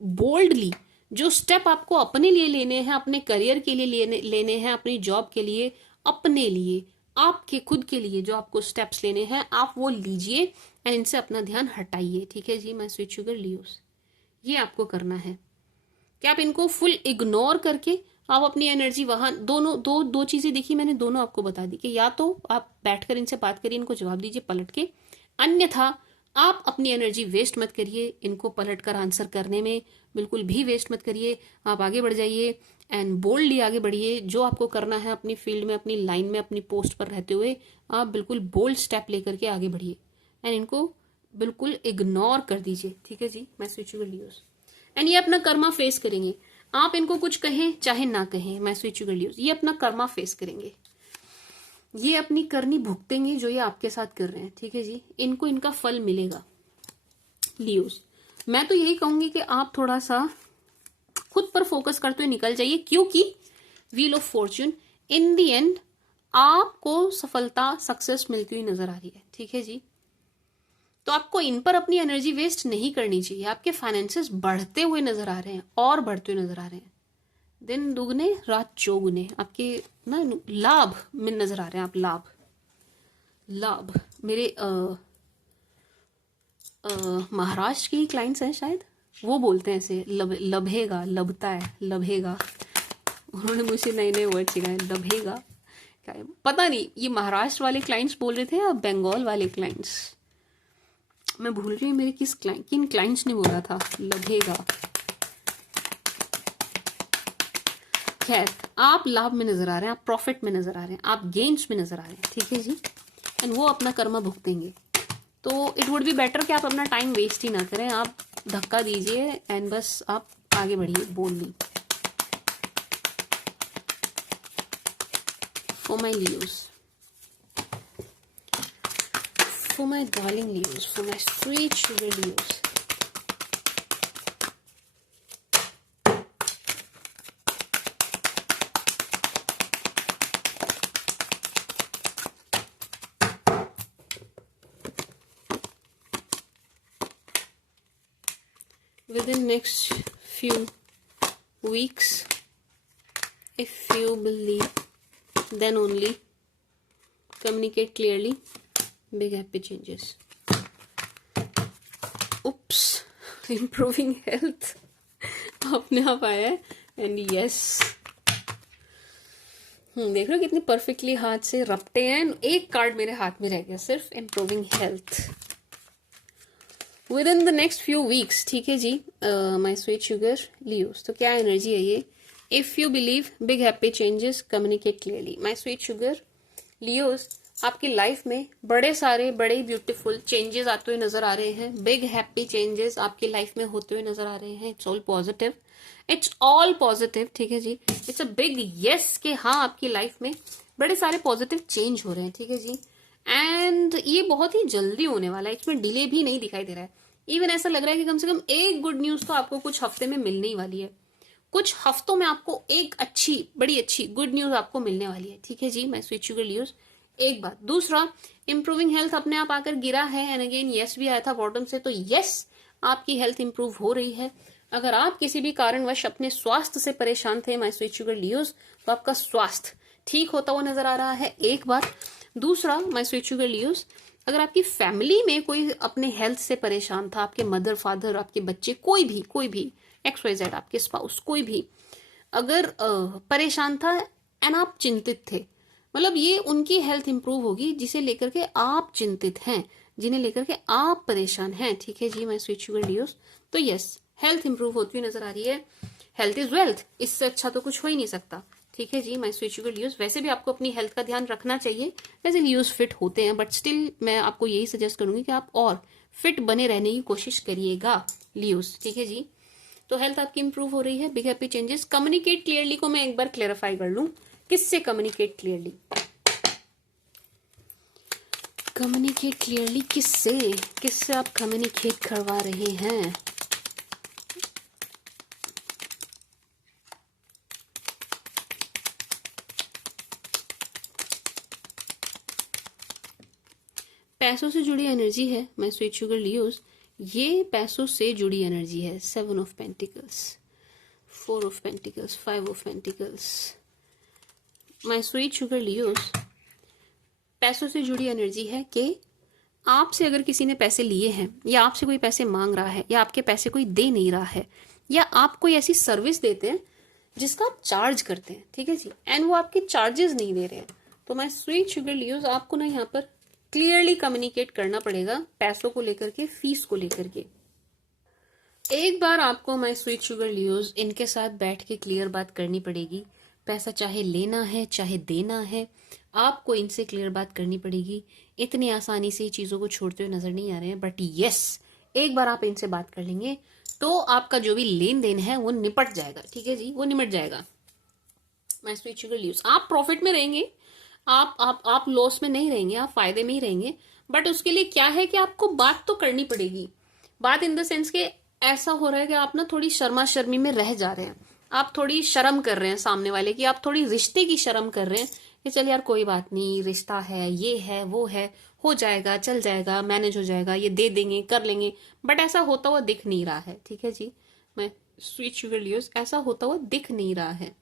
बोल्डली जो स्टेप आपको अपने लिए लेने हैं, अपने करियर के लिए लेने हैं, अपनी जॉब के लिए, अपने लिए, आपके खुद के लिए जो आपको स्टेप्स लेने हैं, आप वो लीजिए एंड इनसे अपना ध्यान हटाइए। ठीक है जी, मैं स्वीट शुगर लियोस, ये आपको करना है कि आप इनको फुल इग्नोर करके आप अपनी एनर्जी वहां, दोनों दो चीजें देखी मैंने, दोनों आपको बता दी कि या तो आप बैठकर इनसे बात करिए, इनको जवाब दीजिए पलट के, अन्यथा आप अपनी एनर्जी वेस्ट मत करिए, इनको पलट कर आंसर करने में बिल्कुल भी वेस्ट मत करिए। आप आगे बढ़ जाइए एंड बोल्डली आगे बढ़िए। जो आपको करना है अपनी फील्ड में, अपनी लाइन में, अपनी पोस्ट पर रहते हुए आप बिल्कुल बोल्ड स्टेप लेकर के आगे बढ़िए एंड इनको बिल्कुल इग्नोर कर दीजिए। ठीक है जी, my sweet sugar Leos, and ये अपना कर्मा फेस करेंगे। आप इनको कुछ कहें चाहे ना कहें, मैं स्वीट शुगर लियोस, ये अपना कर्मा फेस करेंगे, ये अपनी करनी भुगतेंगे जो ये आपके साथ कर रहे हैं। ठीक है जी, इनको इनका फल मिलेगा। लियोस, मैं तो यही कहूंगी कि आप थोड़ा सा खुद पर फोकस करते हुए निकल जाइए, क्योंकि wheel of Fortune in the and आपको सफलता, सक्सेस मिलती हुई नजर आ रही है। ठीक है जी, तो आपको इन पर अपनी एनर्जी वेस्ट नहीं करनी चाहिए। आपके फाइनेंसेस बढ़ते हुए नजर आ रहे हैं और बढ़ते हुए नजर आ रहे हैं। दिन दुगने रात चौगुने आपके ना लाभ में नजर आ रहे हैं आप। लाभ लाभ मेरे महाराष्ट्र की क्लाइंट्स हैं शायद, वो बोलते हैं ऐसे लभेगा, लभता है, लभेगा। उन्होंने मुझे नए नए वर्ड सिखाए। लभेगा क्या है पता नहीं, ये महाराष्ट्र वाले क्लाइंट्स बोल रहे थे या बंगाल वाले क्लाइंट्स, मैं भूल रही हूँ मेरे किन क्लाइंट्स ने बोला था लभेगा। खैर, आप लाभ में नजर आ रहे हैं, आप प्रॉफिट में नजर आ रहे हैं, आप गेन्स में नजर आ रहे हैं, ठीक है जी। एंड वो अपना कर्मा भुगतेंगे। तो इट वुड बी बेटर कि आप अपना टाइम वेस्ट ही ना करें, आप धक्का दीजिए एंड बस आप आगे बढ़िए बोलनी। For my Leos, for my darling Leos, for my sweet sugar Leos, within next few weeks, if you believe, then only communicate clearly, big happy changes. Oops, improving health अपने आप आया है। एंड यस, देख रहे हो कितनी perfectly हाथ से रपटे हैं। एक कार्ड मेरे हाथ में रह गया सिर्फ, improving health with in the next few weeks, ठीक है जी। माई स्वीट शुगर लियोस, तो क्या एनर्जी है ये? If you believe, big happy changes, communicate clearly. My sweet sugar Leos, आपकी लाइफ में बड़े सारे बड़े ब्यूटीफुल चेंजेस आते हुए नजर आ रहे हैं। बिग हैप्पी चेंजेस आपकी लाइफ में होते हुए नजर आ रहे हैं। It's all positive, it's all positive, ठीक है जी। इट्स अ बिग यस कि हाँ, आपकी लाइफ में बड़े सारे पॉजिटिव चेंज हो रहे हैं, ठीक है जी। एंड ये बहुत ही जल्दी होने वाला है, इसमें डिले भी नहीं दिखाई दे रहा है। इवन ऐसा लग रहा है कि कम से कम एक गुड न्यूज तो आपको कुछ हफ्ते में मिलने ही वाली है। कुछ हफ्तों में आपको एक अच्छी, बड़ी अच्छी गुड न्यूज आपको मिलने वाली है, ठीक है जी। मैं स्वीट शुगर लियोस, एक बात। दूसरा, इंप्रूविंग हेल्थ अपने आप आकर गिरा है एंड अगेन यस भी आया था बॉटम से, तो यस, आपकी हेल्थ इंप्रूव हो रही है। अगर आप किसी भी कारणवश अपने स्वास्थ्य से परेशान थे माय स्वीट शुगर लियोस, तो आपका स्वास्थ्य ठीक होता हुआ नजर आ रहा है, एक बात। दूसरा, माय स्वीट शुगर लियोस, अगर आपकी फैमिली में कोई अपने हेल्थ से परेशान था, आपके मदर फादर, आपके बच्चे, कोई भी XYZ, आपके स्पाउस, कोई भी अगर परेशान था एंड आप चिंतित थे, मतलब ये उनकी हेल्थ इंप्रूव होगी जिसे लेकर के आप चिंतित हैं, जिन्हें लेकर के आप परेशान हैं, ठीक है जी। मैं स्वीट शुगर लियोस, तो यस, हेल्थ इंप्रूव होती हुई नजर आ रही है। हेल्थ इज वेल्थ, इससे अच्छा तो कुछ हो ही नहीं सकता, ठीक है जी। मैं स्वीट शुगर लियोस, वैसे भी आपको अपनी हेल्थ का ध्यान रखना चाहिए। वैसे लियोस फिट होते हैं, बट स्टिल मैं आपको यही सजेस्ट करूंगी कि आप और फिट बने रहने की कोशिश करिएगा लियोस, ठीक है जी। तो हेल्थ आपकी इंप्रूव हो रही है, big happy changes. Communicate clearly को मैं एक बार क्लेरिफाई कर लूं, किससे कम्युनिकेट क्लियरली? कम्युनिकेट क्लियरली किससे? किससे आप कम्युनिकेट करवा रहे हैं? पैसों से जुड़ी एनर्जी है मैं स्वीट शुगर लियोस, ये पैसों से जुड़ी एनर्जी है। 7 of pentacles, 4 of pentacles, 5 of pentacles. My sweet sugar Leos, पैसों से जुड़ी एनर्जी है कि आपसे अगर किसी ने पैसे लिए हैं, या आपसे कोई पैसे मांग रहा है, या आपके पैसे कोई दे नहीं रहा है, या आप कोई ऐसी सर्विस देते हैं जिसका आप चार्ज करते हैं, ठीक है जी, एंड वो आपके चार्जेस नहीं दे रहे हैं, तो माय स्वीट शुगर लियोस, आपको ना यहाँ पर क्लियरली कम्युनिकेट करना पड़ेगा पैसों को लेकर के, फीस को लेकर के। एक बार आपको माय स्वीट शुगर लियोस इनके साथ बैठ के क्लियर बात करनी पड़ेगी। पैसा चाहे लेना है चाहे देना है, आपको इनसे क्लियर बात करनी पड़ेगी। इतनी आसानी से चीजों को छोड़ते हुए नजर नहीं आ रहे हैं, बट यस, एक बार आप इनसे बात कर लेंगे तो आपका जो भी लेन देन है वो निपट जाएगा, ठीक है जी, वो निपट जाएगा। माय स्वीट शुगर लियोस, आप प्रॉफिट में रहेंगे, आप लॉस में नहीं रहेंगे, आप फायदे में ही रहेंगे। बट उसके लिए क्या है कि आपको बात तो करनी पड़ेगी। बात इन द सेंस के ऐसा हो रहा है कि आप ना थोड़ी शर्मा शर्मी में रह जा रहे हैं, आप थोड़ी शर्म कर रहे हैं सामने वाले की, आप थोड़ी रिश्ते की शर्म कर रहे हैं कि चल यार कोई बात नहीं, रिश्ता है, ये है, वो है, हो जाएगा, चल जाएगा, मैनेज हो जाएगा, ये दे देंगे, कर लेंगे, बट ऐसा होता हुआ दिख नहीं रहा है, ठीक है जी। मैं स्वीट शुगर लियोस, ऐसा होता हुआ दिख नहीं रहा है।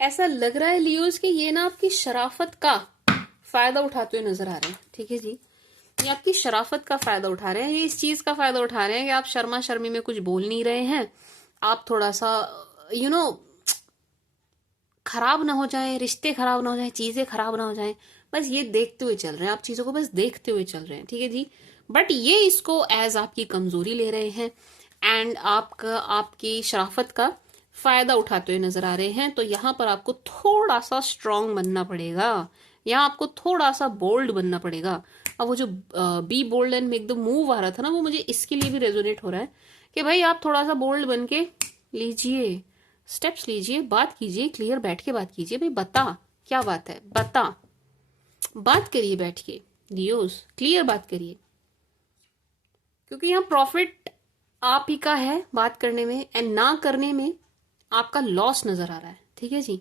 ऐसा लग रहा है लियोस कि ये ना आपकी शराफत का फायदा उठाते हुए नजर आ रहे हैं। ठीक है जी, ये आपकी शराफत का फायदा उठा रहे हैं, ये इस चीज का फायदा उठा रहे हैं कि आप शर्मा शर्मी में कुछ बोल नहीं रहे हैं, आप थोड़ा सा खराब ना हो जाए, रिश्ते खराब ना हो जाए, चीजें खराब ना हो जाए, बस ये देखते हुए चल रहे हैं, आप चीजों को बस देखते हुए चल रहे हैं। ठीक है जी, बट ये इसको एज आपकी कमजोरी ले रहे हैं एंड आपकी शराफत का फायदा उठाते हुए नजर आ रहे हैं। तो यहाँ पर आपको थोड़ा सा स्ट्रांग बनना पड़ेगा, यहाँ आपको थोड़ा सा बोल्ड बनना पड़ेगा। अब वो जो be bold and make the move आ रहा था ना, वो मुझे इसके लिए भी रेजोनेट हो रहा है कि भाई आप थोड़ा सा बोल्ड बन के लीजिए, स्टेप्स लीजिए, बात कीजिए, क्लियर बैठ के बात कीजिए। भाई बता क्या बात है, बता, बात करिए बैठ के लियोस, क्लियर बात करिए, क्योंकि यहाँ प्रॉफिट आप ही का है बात करने में एंड ना करने में आपका लॉस नजर आ रहा है। ठीक है जी,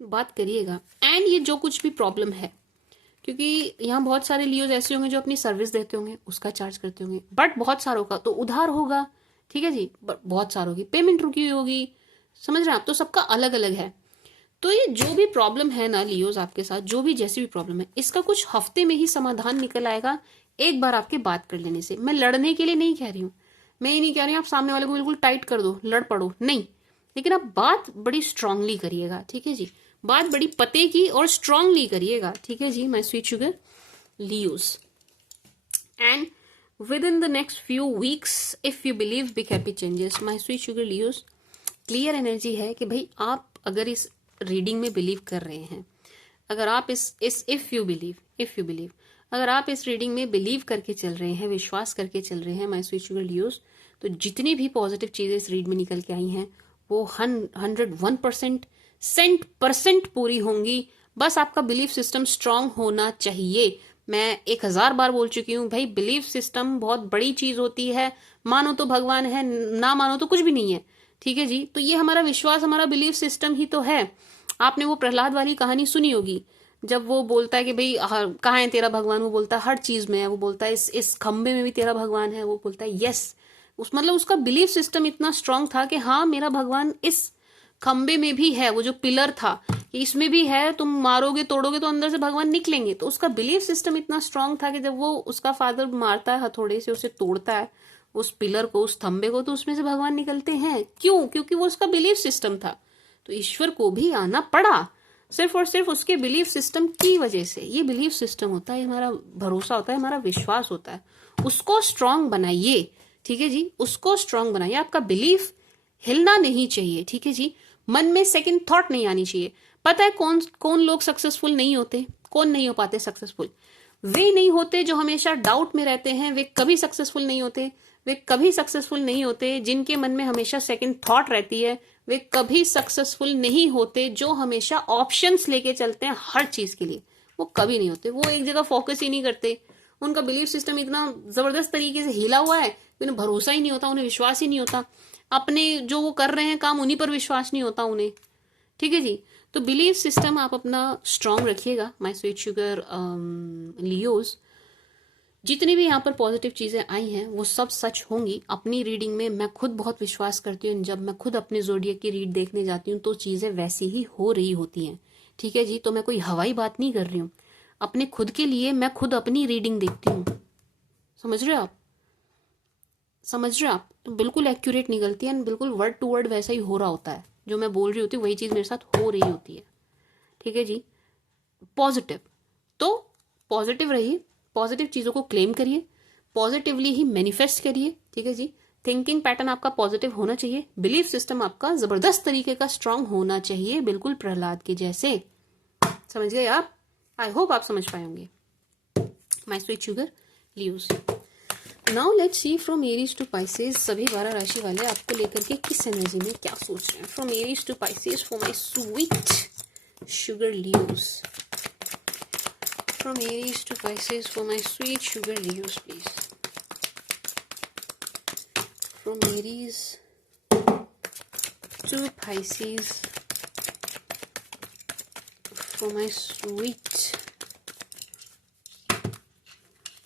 बात करिएगा। एंड ये जो कुछ भी प्रॉब्लम है, क्योंकि यहाँ बहुत सारे लियोज ऐसे होंगे जो अपनी सर्विस देते होंगे, उसका चार्ज करते होंगे, बट बहुत सारों का तो उधार होगा। ठीक है जी, बहुत सारों की पेमेंट रुकी हुई होगी, समझ रहे हैं आप, तो सबका अलग अलग है। तो ये जो भी प्रॉब्लम है ना लियोज आपके साथ, जो भी जैसी भी प्रॉब्लम है, इसका कुछ हफ्ते में ही समाधान निकल आएगा एक बार आपके बात कर लेने से। मैं लड़ने के लिए नहीं कह रही हूँ, मैं ये नहीं कह रही हूँ आप सामने वाले को बिल्कुल टाइट कर दो, लड़ पड़ो, नहीं, लेकिन आप बात बड़ी स्ट्रांगली करिएगा। ठीक है जी, बात बड़ी पते की और स्ट्रांगली करिएगा। ठीक है जी my sweet sugar Leos, and within the next few weeks if you believe big happy changes, my sweet sugar Leos, clear energy है कि भाई आप अगर इस रीडिंग में बिलीव कर रहे हैं, अगर आप इस इफ यू बिलीव अगर आप इस रीडिंग में बिलीव करके चल रहे हैं, विश्वास करके चल रहे हैं माय स्वीट शुगर लियोस, तो जितनी भी पॉजिटिव चीजें इस रीड में निकल के आई हैं वो 101% पूरी होंगी। बस आपका बिलीफ सिस्टम स्ट्रांग होना चाहिए। मैं 1000 बार बोल चुकी हूँ भाई, बिलीफ सिस्टम बहुत बड़ी चीज होती है, मानो तो भगवान है, ना मानो तो कुछ भी नहीं है। ठीक है जी, तो ये हमारा विश्वास, हमारा बिलीफ सिस्टम ही तो है। आपने वो प्रहलाद वाली कहानी सुनी होगी, जब वो बोलता है कि भाई कहाँ है तेरा भगवान, वो बोलता है हर चीज में है, वो बोलता है इस खंबे में भी तेरा भगवान है, वो बोलता है यस। मतलब उसका बिलीफ सिस्टम इतना स्ट्रांग था कि हाँ मेरा भगवान इस खंबे में भी है, वो जो पिलर था कि इसमें भी है, तुम मारोगे तोड़ोगे तो अंदर से भगवान निकलेंगे। तो उसका बिलीफ सिस्टम इतना स्ट्रांग था कि जब वो उसका फादर मारता है हथौड़े से, उसे तोड़ता है उस पिलर को, उस थंबे को, तो उसमें से भगवान निकलते हैं। क्यों? क्योंकि वो उसका बिलीफ सिस्टम था। तो ईश्वर को भी आना पड़ा सिर्फ और सिर्फ उसके बिलीफ सिस्टम की वजह से। ये बिलीफ सिस्टम होता है, हमारा भरोसा होता है, हमारा विश्वास होता है। उसको स्ट्रांग बनाइए। ठीक है जी, उसको स्ट्रांग बनाइए। आपका बिलीफ हिलना नहीं चाहिए। ठीक है जी, मन में सेकंड थॉट नहीं आनी चाहिए। पता है कौन कौन लोग सक्सेसफुल नहीं होते, कौन नहीं हो पाते सक्सेसफुल? वे नहीं होते जो हमेशा डाउट में रहते हैं, वे कभी सक्सेसफुल नहीं होते। वे कभी सक्सेसफुल नहीं होते जिनके मन में हमेशा सेकंड थॉट रहती है। वे कभी सक्सेसफुल नहीं होते जो हमेशा ऑप्शंस लेके चलते हैं हर चीज के लिए। वो कभी नहीं होते, वो एक जगह फोकस ही नहीं करते। उनका बिलीफ सिस्टम इतना जबरदस्त तरीके से हिला हुआ है, उन्हें भरोसा ही नहीं होता, उन्हें विश्वास ही नहीं होता, अपने जो वो कर रहे हैं काम उन्हीं पर विश्वास नहीं होता उन्हें। ठीक है जी, तो बिलीफ सिस्टम आप अपना स्ट्रांग रखिएगा माय स्वीट शुगर लियोज। जितनी भी यहाँ पर पॉजिटिव चीजें आई हैं वो सब सच होंगी। अपनी रीडिंग में मैं खुद बहुत विश्वास करती हूँ, जब मैं खुद अपने ज़ोडिएक की रीड देखने जाती हूँ तो चीजें वैसी ही हो रही होती हैं। ठीक है जी, तो मैं कोई हवाई बात नहीं कर रही हूँ, अपने खुद के लिए मैं खुद अपनी रीडिंग देखती हूँ। समझ रहे हो आप? समझ रहे हो आप? तो बिल्कुल एक्यूरेट निकलती है, बिल्कुल वर्ड टू वर्ड वैसा ही हो रहा होता है, जो मैं बोल रही होती हूँ वही चीज मेरे साथ हो रही होती है। ठीक है जी, पॉजिटिव, तो पॉजिटिव रहिए, पॉजिटिव चीजों को क्लेम करिए, पॉजिटिवली ही मैनिफेस्ट करिए। ठीक है जी, थिंकिंग पैटर्न आपका पॉजिटिव होना चाहिए, बिलीफ सिस्टम आपका जबरदस्त तरीके का स्ट्रांग होना चाहिए, बिल्कुल प्रहलाद के जैसे। समझ गए आप? आई होप आप समझ पाए होंगे my sweet sugar Leos. Now let's see from Aries to Pisces, सभी 12 राशि वाले आपको लेकर के किस एनर्जी में क्या सोच रहे हैं। From Aries to Pisces for my sweet sugar Leos, from Aries to Pisces for my sweet sugar Leos, please. From Aries to Pisces for my sweet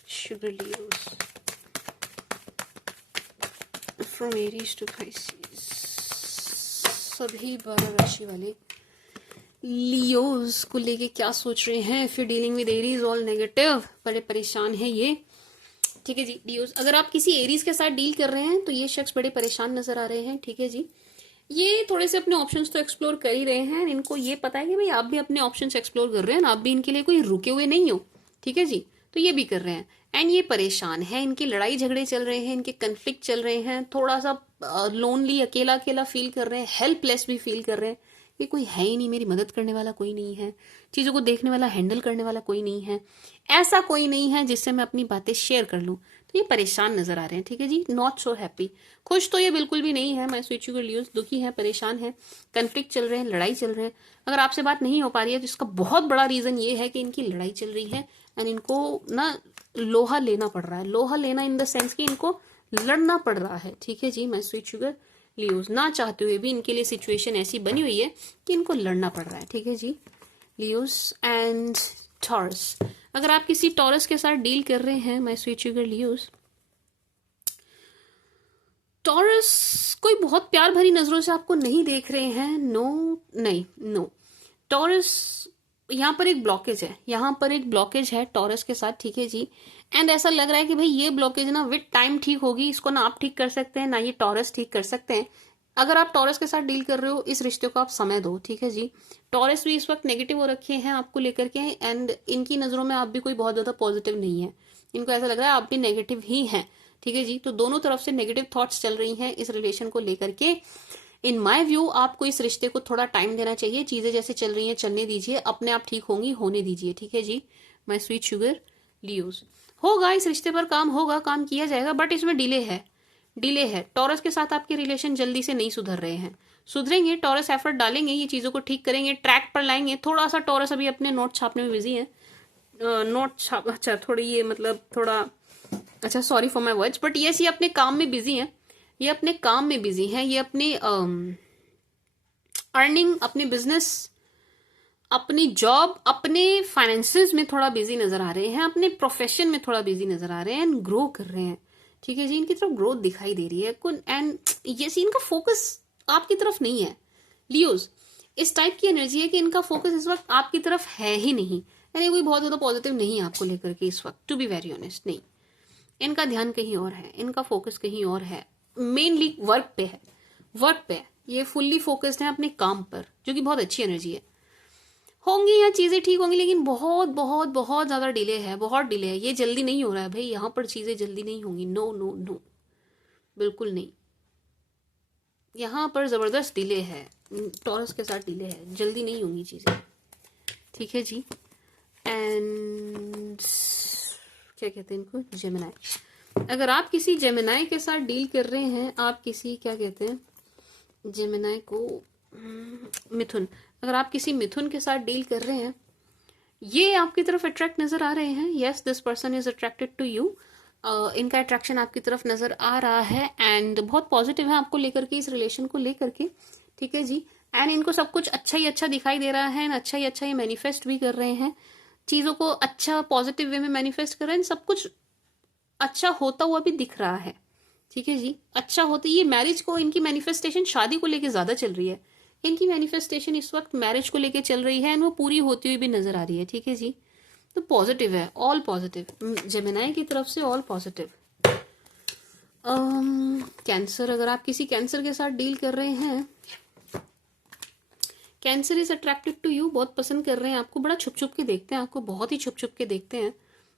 sugar Leos. From Aries to Pisces, सभी 12 राशि वाले Leos को लेके क्या सोच रहे हैं? If you dealing with Aries all negative, बड़े परेशान है ये। ठीक है जी लियोज, अगर आप किसी एरीज के साथ डील कर रहे हैं तो ये शख्स बड़े परेशान नजर आ रहे हैं। ठीक है जी, ये थोड़े से अपने ऑप्शंस तो एक्सप्लोर कर ही रहे हैं। इनको ये पता है कि भाई आप भी अपने ऑप्शंस एक्सप्लोर कर रहे हैं, आप भी इनके लिए कोई रुके हुए नहीं हो। ठीक है जी, तो ये भी कर रहे हैं। एंड ये परेशान है, इनकी लड़ाई झगड़े चल रहे हैं, इनके कन्फ्लिक्ट चल रहे हैं, थोड़ा सा लोनली, अकेला अकेला फील कर रहे हैं, हेल्पलेस भी फील कर रहे हैं कि कोई है ही नहीं, मेरी मदद करने वाला कोई नहीं है, चीजों को देखने वाला, हैंडल करने वाला कोई नहीं है, ऐसा कोई नहीं है जिससे मैं अपनी बातें शेयर कर लूं। तो ये परेशान नजर आ रहे हैं। ठीक है जी, नॉट सो हैप्पी। खुश तो ये बिल्कुल भी नहीं है। मैं स्विच यू लियोज, दुखी है, परेशान है, कन्फ्लिक्ट चल रहे हैं, लड़ाई चल रहे हैं। अगर आपसे बात नहीं हो पा रही है तो इसका बहुत बड़ा रीजन ये है कि इनकी लड़ाई चल रही है एंड इनको ना लोहा लेना पड़ रहा है। लोहा लेना इन द सेंस कि इनको लड़ना पड़ रहा है। ठीक है जी, मैं स्वीट शुगर लियोज, ना चाहते हुए भी इनके लिए सिचुएशन ऐसी बनी हुई है कि इनको लड़ना पड़ रहा है। ठीक है जी लियोज एंड टॉरस, अगर आप किसी टॉरस के साथ डील कर रहे हैं, मैं स्वीट शुगर लियोज, टॉरस कोई बहुत प्यार भरी नजरों से आपको नहीं देख रहे हैं। नो नहीं, नो टॉरस, यहाँ पर एक ब्लॉकेज है, यहाँ पर एक ब्लॉकेज है टॉरस के साथ। ठीक है जी, एंड ऐसा लग रहा है कि भाई ये ब्लॉकेज ना विद टाइम ठीक होगी। इसको ना आप ठीक कर सकते हैं, ना ये टॉरस ठीक कर सकते हैं। अगर आप टॉरस के साथ डील कर रहे हो, इस रिश्ते को आप समय दो। ठीक है जी, टॉरस भी इस वक्त नेगेटिव हो रखे हैं आपको लेकर के, एंड इनकी नजरों में आप भी कोई बहुत ज्यादा पॉजिटिव नहीं है। इनको ऐसा लग रहा है आप भी नेगेटिव ही हैं। ठीक है जी, तो दोनों तरफ से नेगेटिव थॉट्स चल रही हैं इस रिलेशन को लेकर के। इन माई व्यू आपको इस रिश्ते को थोड़ा टाइम देना चाहिए। चीजें जैसे चल रही हैं चलने दीजिए, अपने आप ठीक होंगी, होने दीजिए। ठीक है जी, माय स्वीट शुगर लियोज, होगा इस रिश्ते पर काम, होगा, काम किया जाएगा, बट इसमें डिले है, डिले है। टॉरस के साथ आपके रिलेशन जल्दी से नहीं सुधर रहे हैं, सुधरेंगे। टॉरस एफर्ट डालेंगे, ये चीजों को ठीक करेंगे, ट्रैक पर लाएंगे। थोड़ा सा टॉरस अभी अपने नोट छापने में बिजी है, नोट छाप, अच्छा थोड़ी ये मतलब थोड़ा, अच्छा sorry for my words, but yes ये अपने काम में बिजी है, ये अपने काम में बिजी हैं, ये अपने अर्निंग, अपने बिजनेस, अपनी जॉब, अपने फाइनेंसेस में थोड़ा बिजी नजर आ रहे हैं, अपने प्रोफेशन में थोड़ा बिजी नजर आ रहे हैं एंड ग्रो कर रहे हैं। ठीक है जी, इनकी तरफ ग्रोथ दिखाई दे रही है एंड ये इनका फोकस आपकी तरफ नहीं है लियोज। इस टाइप की एनर्जी है कि इनका फोकस इस वक्त आपकी तरफ है ही नहीं, यानी कोई बहुत ज्यादा पॉजिटिव नहीं है आपको लेकर के इस वक्त, टू बी वेरी ऑनेस्ट। नहीं, इनका ध्यान कहीं और है, इनका फोकस कहीं और है, मेनली वर्क पे है, वर्क पे है। ये फुल्ली फोकस्ड है अपने काम पर, जो कि बहुत अच्छी एनर्जी है। होंगी यहाँ चीजें ठीक होंगी, लेकिन बहुत बहुत बहुत ज्यादा डिले है, बहुत डिले है। ये जल्दी नहीं हो रहा है भाई, यहाँ पर चीजें जल्दी नहीं होंगी। नो नो नो, बिल्कुल नहीं, यहाँ पर जबरदस्त डिले है, टॉरस के साथ डिले है, जल्दी नहीं होंगी चीजें। ठीक है जी, एंड क्या कहते हैं इनको, जेमिनाई, अगर आप किसी जेमिनाई के साथ डील कर रहे हैं, आप किसी क्या कहते हैं जेमिनाई को, मिथुन, अगर आप किसी मिथुन के साथ डील कर रहे हैं, ये आपकी तरफ अट्रैक्ट नजर आ रहे हैं। Yes, this person is attracted to you, इनका अट्रैक्शन आपकी तरफ नजर आ रहा है एंड बहुत पॉजिटिव है आपको लेकर के, इस रिलेशन को लेकर के। ठीक है जी, एंड इनको सब कुछ अच्छा ही अच्छा दिखाई दे रहा है, अच्छा ही अच्छा ये मैनिफेस्ट भी कर रहे हैं, चीजों को अच्छा पॉजिटिव वे में मैनिफेस्ट कर रहे हैं, सब कुछ अच्छा होता हुआ भी दिख रहा है। ठीक है जी, अच्छा होता, ये मैरिज को, इनकी मैनिफेस्टेशन शादी को लेके ज्यादा चल रही है, इनकी मैनिफेस्टेशन इस वक्त मैरिज को लेके चल रही है एंड वो पूरी होती हुई भी नजर आ रही है। ठीक है जी, तो पॉजिटिव है, ऑल पॉजिटिव जेमिनाई की तरफ से, ऑल पॉजिटिव। कैंसर, अगर आप किसी कैंसर के साथ डील कर रहे हैं, Cancer is attracted to you, बहुत पसंद कर रहे हैं आपको, बड़ा छुप छुप के देखते हैं आपको, बहुत ही छुप छुप के देखते हैं,